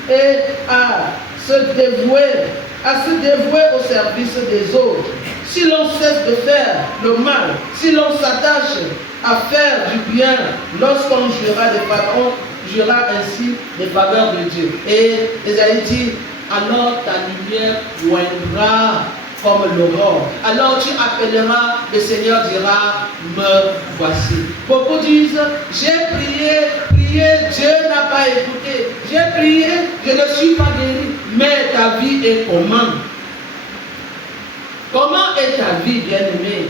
et à se dévouer au service des autres. Si l'on cesse de faire le mal, si l'on s'attache à faire du bien, lorsqu'on jouira ainsi des faveurs de Dieu. Et Ésaïe dit, alors ta lumière poindra comme l'aurore. Alors tu appelleras, le Seigneur dira, me voici. Beaucoup disent, j'ai prié, Dieu n'a pas écouté. J'ai prié, je ne suis pas guéri. Mais ta vie est comment? Comment est ta vie, bien-aimée?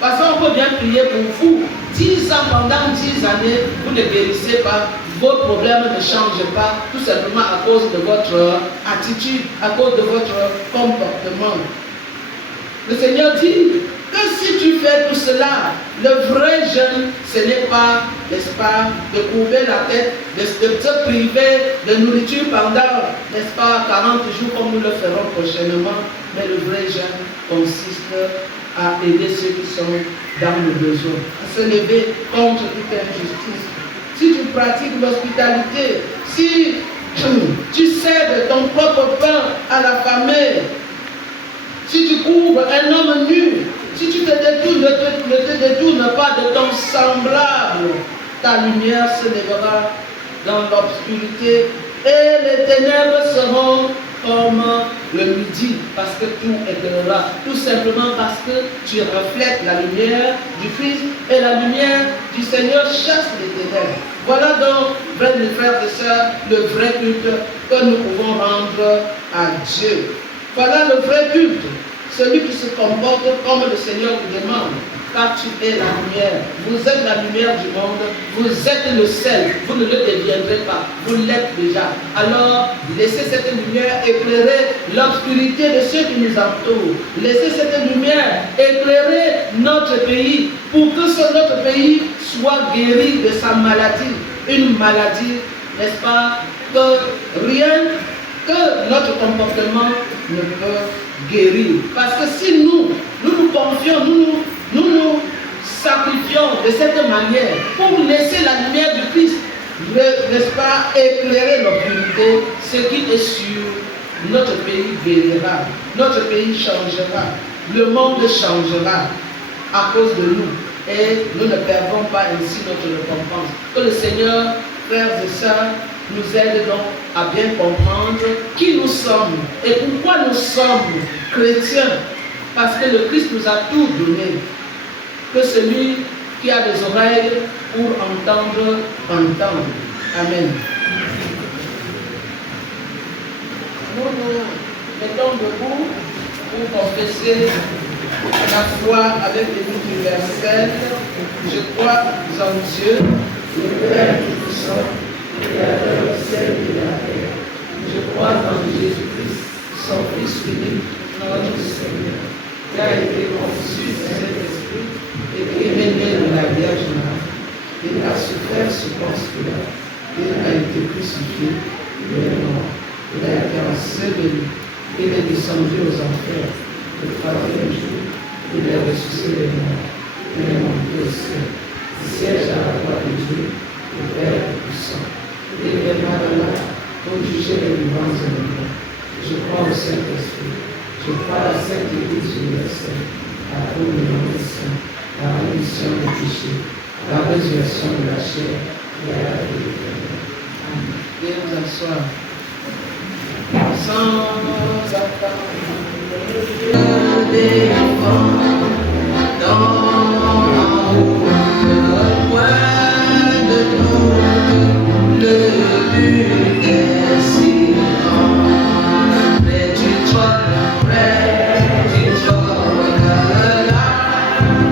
Parce qu'on peut bien prier pour vous. 10 ans, pendant 10 années, vous ne guérissez pas. Vos problèmes ne changent pas, tout simplement à cause de votre attitude, à cause de votre comportement. Le Seigneur dit que si tu fais tout cela, le vrai jeûne, ce n'est pas, n'est-ce pas, de courber la tête, de se priver de nourriture pendant, n'est-ce pas, 40 jours comme nous le ferons prochainement, mais le vrai jeûne consiste à aider ceux qui sont dans le besoin, à se lever contre toute injustice. Si tu pratiques l'hospitalité, si tu cèdes ton propre pain à la famille, si tu couvres un homme nu, si tu te détournes, ne te détourne pas de ton semblable, ta lumière se lèvera dans l'obscurité et les ténèbres seront comme le midi, parce que tout éclairera, tout simplement parce que tu reflètes la lumière du Christ et la lumière du Seigneur chasse les ténèbres. Voilà donc, mes frères et sœurs, le vrai culte que nous pouvons rendre à Dieu. Voilà le vrai culte, celui qui se comporte comme le Seigneur vous demande. Car tu es la lumière, vous êtes la lumière du monde, vous êtes le sel, vous ne le deviendrez pas, vous l'êtes déjà. Alors, laissez cette lumière éclairer l'obscurité de ceux qui nous entourent. Laissez cette lumière éclairer notre pays pour que notre pays soit guéri de sa maladie. Une maladie, n'est-ce pas, que rien que notre comportement ne peut guérir. Parce que si nous nous confions, nous nous sacrifions de cette manière pour laisser la lumière du Christ, n'est-ce pas, éclairer l'obscurité, ce qui est sûr, notre pays guérira, notre pays changera, le monde changera à cause de nous et nous ne perdrons pas ainsi notre récompense. Que le Seigneur, frères et sœurs, nous aide donc à bien comprendre qui nous sommes et pourquoi nous sommes chrétiens. Parce que le Christ nous a tout donné. Que celui qui a des oreilles pour entendre, entende. Amen. Nous nous mettons debout pour confesser la foi avec les universels. Je crois en Dieu, le Père Tout-Puissant, Créateur du ciel et de la terre. Je crois en Jésus-Christ, son Fils unique, notre Seigneur, qui a été conçu du Saint-Esprit et qui est né de la Vierge Marie. Il a souffert sous Ponce Pilate. Il a été crucifié, il est mort, il a été enseveli, il est descendu aux enfers. Le troisième jour, il est ressuscité des morts, il est monté au ciel, il siège à la droite de Dieu, le Père Tout-Puissant. Il viendra de là pour juger les vivants et les morts. Je crois au Saint-Esprit, je crois à la Sainte Église universelle, à la communion des saints, à la rémission des péchés, à la résurrection de la chair et à la vie éternelle. Amen. Veuillez vous asseoir. Sans attendre des enfants dans la route, loin de nous, le but est si grand. Mais tu trônes près, tu trônes là,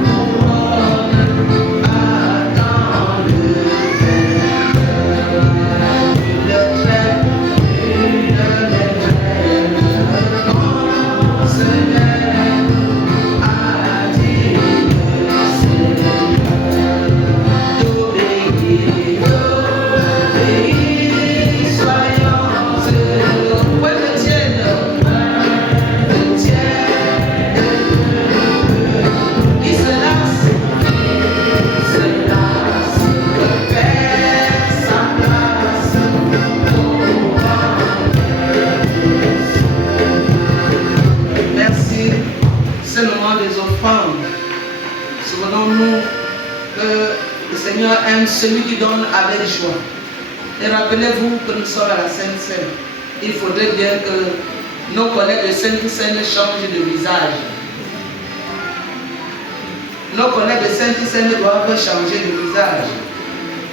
ton trône attend. aime celui qui donne avec joie. Et rappelez-vous que nous sommes à la Sainte Seine. Il faudrait bien que nos collègues de Sainte Seine changent de visage. Nos collègues de Sainte Seine doivent changer de visage.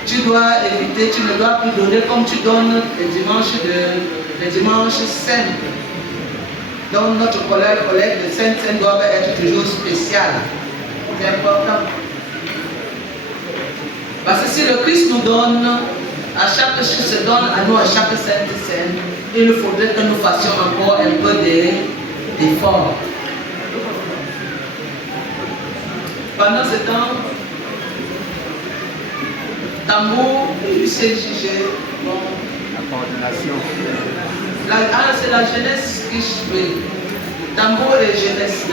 Tu dois éviter, tu ne dois plus donner comme tu donnes les dimanches saints. Donc notre collègue de Sainte Seine doivent être toujours spécial. C'est important. Parce que si le Christ nous donne, à chaque chose se donne à nous à chaque Sainte Seine, il faudrait que nous fassions encore un peu d'effort. Pendant ce temps, tambour, UCJG, bon. La coordination. C'est la jeunesse qui joue. Tambour et jeunesse.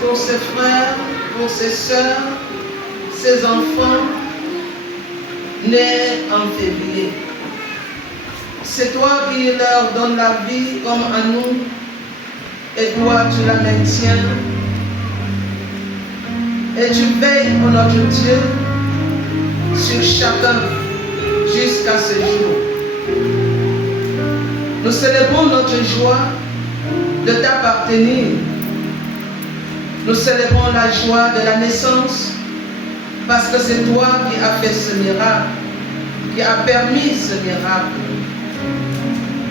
pour ses frères, pour ses sœurs, ses enfants nés en février. C'est toi qui leur donnes la vie comme à nous, et toi tu la maintiens. Et tu veilles, ô notre Dieu, sur chacun jusqu'à ce jour. Nous célébrons notre joie de t'appartenir. Nous célébrons la joie de la naissance parce que c'est toi qui as fait ce miracle, qui a permis ce miracle.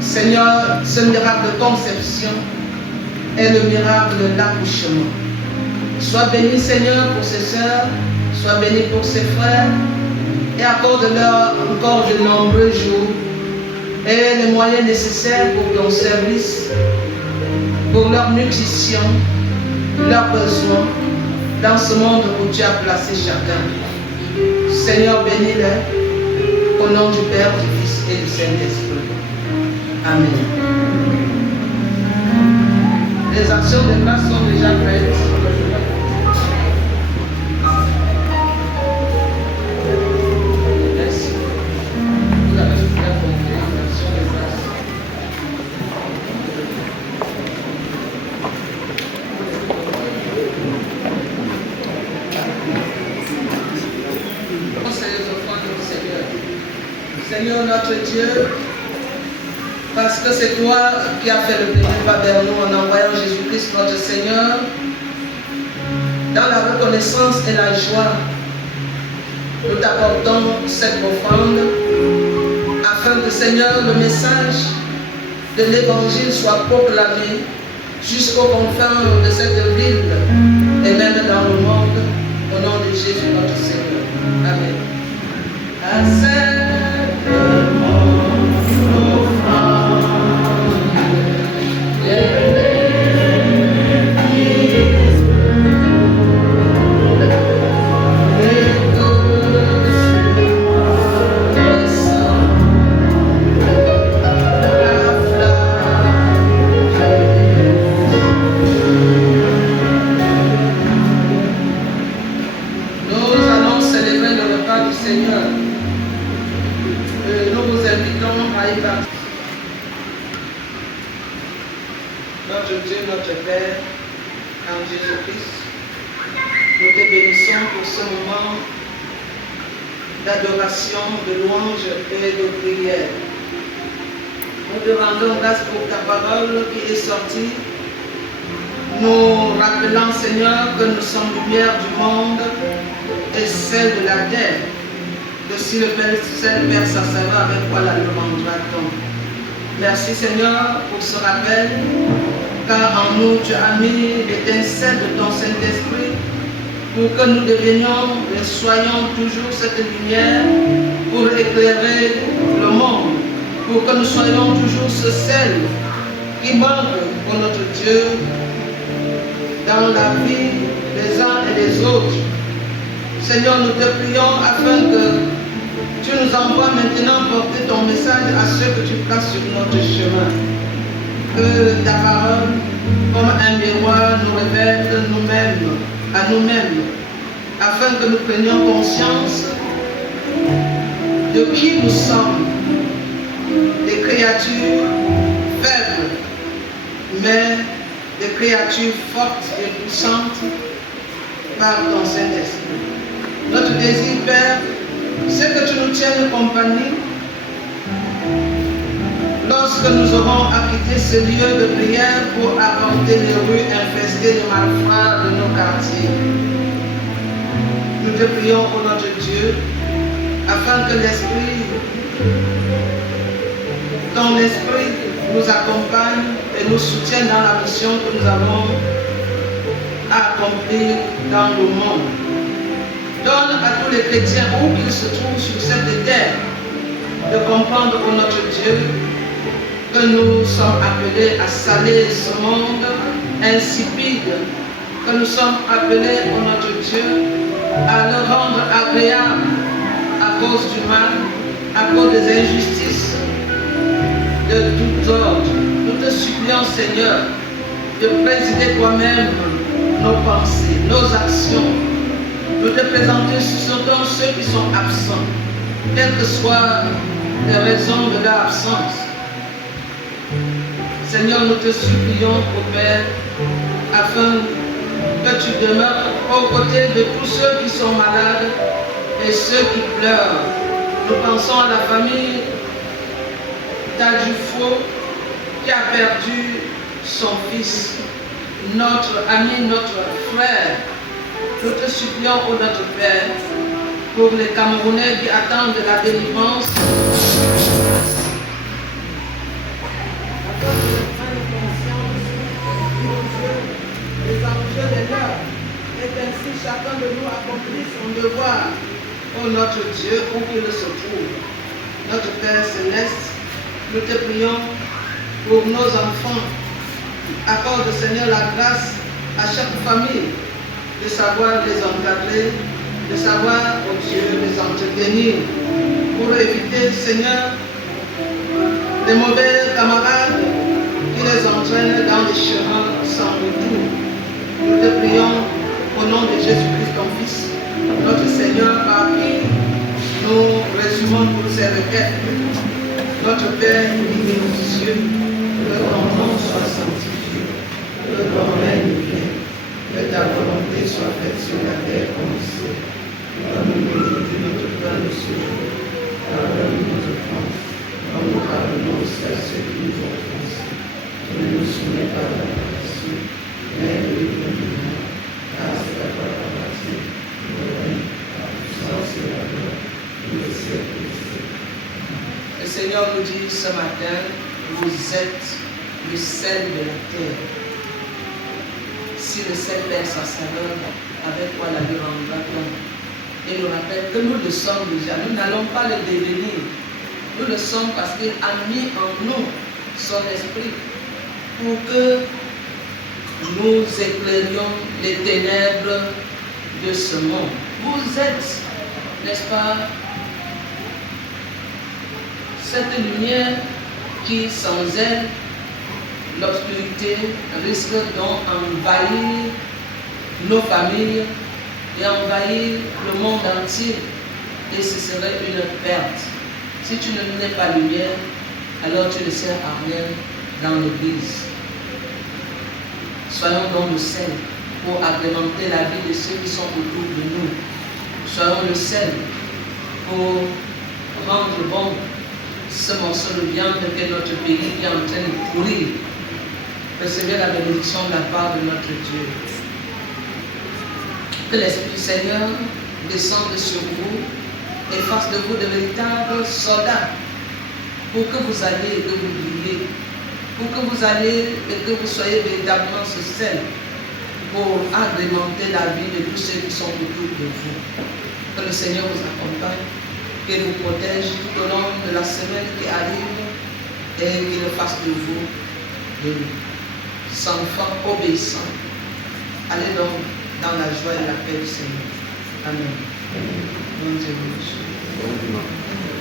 Seigneur, ce miracle de conception est le miracle de l'accouchement. Sois béni, Seigneur, pour ses sœurs, sois béni pour ses frères, et accorde-leur encore de nombreux jours et les moyens nécessaires pour ton service, pour leur nutrition, leurs besoins, dans ce monde où tu as placé chacun. Seigneur, bénis-les, au nom du Père, du Fils et du Saint-Esprit. Amen. Les actions de grâce sont déjà faites. Merci. Vous avez bien compris l'action de grâce. C'est les enfants du Seigneur. Seigneur notre Dieu, parce que c'est toi qui as fait le premier pas vers nous en envoyant Jésus-Christ notre Seigneur, dans la reconnaissance et la joie, nous t'apportons cette offrande afin que, Seigneur, le message de l'Évangile soit proclamé jusqu'aux confins de cette ville et même dans le monde, au nom de Jésus notre Seigneur. Amen. Notre Dieu, notre Père, en Jésus-Christ, nous te bénissons pour ce moment d'adoration, de louange et de prière. Nous te rendons grâce pour ta parole qui est sortie, nous rappelant, Seigneur, que nous sommes lumière du monde et celle de la terre. Que si le Père perd sa saveur, avec quoi la demandera-t-on? Merci, Seigneur, pour ce rappel, car en nous tu as mis l'étincelle de ton Saint-Esprit pour que nous devenions et soyons toujours cette lumière pour éclairer le monde, pour que nous soyons toujours ce sel qui manque pour notre Dieu dans la vie des uns et des autres. Seigneur, nous te prions afin que tu nous envoies maintenant porter ton message à ceux que tu places sur notre chemin. Que ta parole, comme un miroir, nous révèle nous-mêmes, à nous-mêmes, afin que nous prenions conscience de qui nous sommes, des créatures faibles, mais des créatures fortes et puissantes par ton Saint-Esprit. Notre désir, Père, c'est que tu nous tiennes compagnie lorsque nous aurons à quitter ce lieu de prière pour affronter les rues infestées de malfrats de nos quartiers. Nous te prions, ô notre Dieu, afin que ton esprit nous accompagne et nous soutienne dans la mission que nous avons à accomplir dans le monde. Donne à tous les chrétiens, où qu'ils se trouvent sur cette terre, de comprendre, ô notre Dieu, que nous sommes appelés à saler ce monde insipide, que nous sommes appelés, ô notre Dieu, à le rendre agréable à cause du mal, à cause des injustices de tout ordre. Nous te supplions, Seigneur, de présider toi-même nos pensées, nos actions. Nous te présenter surtout ceux qui sont absents, quelles que soient les raisons de leur absence. Seigneur, nous te supplions, ô Père, afin que tu demeures aux côtés de tous ceux qui sont malades et ceux qui pleurent. Nous pensons à la famille d'Adjufo qui a perdu son fils, notre ami, notre frère. Nous te supplions, ô notre Père, pour les Camerounais qui attendent de la délivrance, les enjeux de l'heure, et ainsi chacun de nous accomplit son devoir, ô notre Dieu, où qu'il se trouve. Notre Père Céleste, nous te prions pour nos enfants. Accorde, Seigneur, la grâce à chaque famille de savoir les encadrer, de savoir, ô Dieu, les entretenir, pour éviter, Seigneur, les mauvais camarades qui les entraînent dans les chemins sans retour. Nous te prions au nom de Jésus-Christ, ton Fils, notre Seigneur, par qui nous résumons toutes ces requêtes. Notre Père, qui est aux cieux, que ton nom soit sanctifié, que ton règne vienne, que ta volonté soit faite sur la terre comme au ciel. Donne-nous aujourd'hui notre pain de ce jour. Pardonne-nous notre offense, comme nous pardonnons aussi à ceux qui nous ont offensés. Ne nous soumets pas à la tentation, mais délivre-nous, car c'est la gloire, la majesté, le règne, la puissance et la gloire, pour les siècles des siècles. Le Seigneur nous dit ce matin, vous êtes le sel de la terre. Si le sel perd sa saveur, avec quoi la vie rendra-t-on? Et nous rappelle que nous le sommes déjà. Nous n'allons pas le devenir. Nous le sommes parce qu'il a mis en nous son esprit pour que nous éclairions les ténèbres de ce monde. Vous êtes, n'est-ce pas, cette lumière qui, sans elle, l'obscurité risque donc d'envahir nos familles et envahir le monde entier, et ce serait une perte. Si tu ne n'es pas lumière, alors tu ne sers à rien dans l'église. Soyons donc le sel pour agrémenter la vie de ceux qui sont autour de nous. Soyons le sel pour rendre bon ce morceau de viande que notre pays est en train de pourrir. Recevez la bénédiction de la part de notre Dieu. Que l'Esprit du Seigneur descende sur vous et fasse de vous de véritables soldats pour que vous alliez et que vous brillez, pour que vous alliez et que vous soyez véritablement ce sel pour agrémenter la vie de tous ceux qui sont autour de vous. Que le Seigneur vous accompagne, qu'il vous protège tout au long de la semaine qui arrive et qu'il fasse de vous de enfants obéissants. Allez donc dans la joie et la paix du Seigneur. Amen. Bon dimanche. Bon dimanche.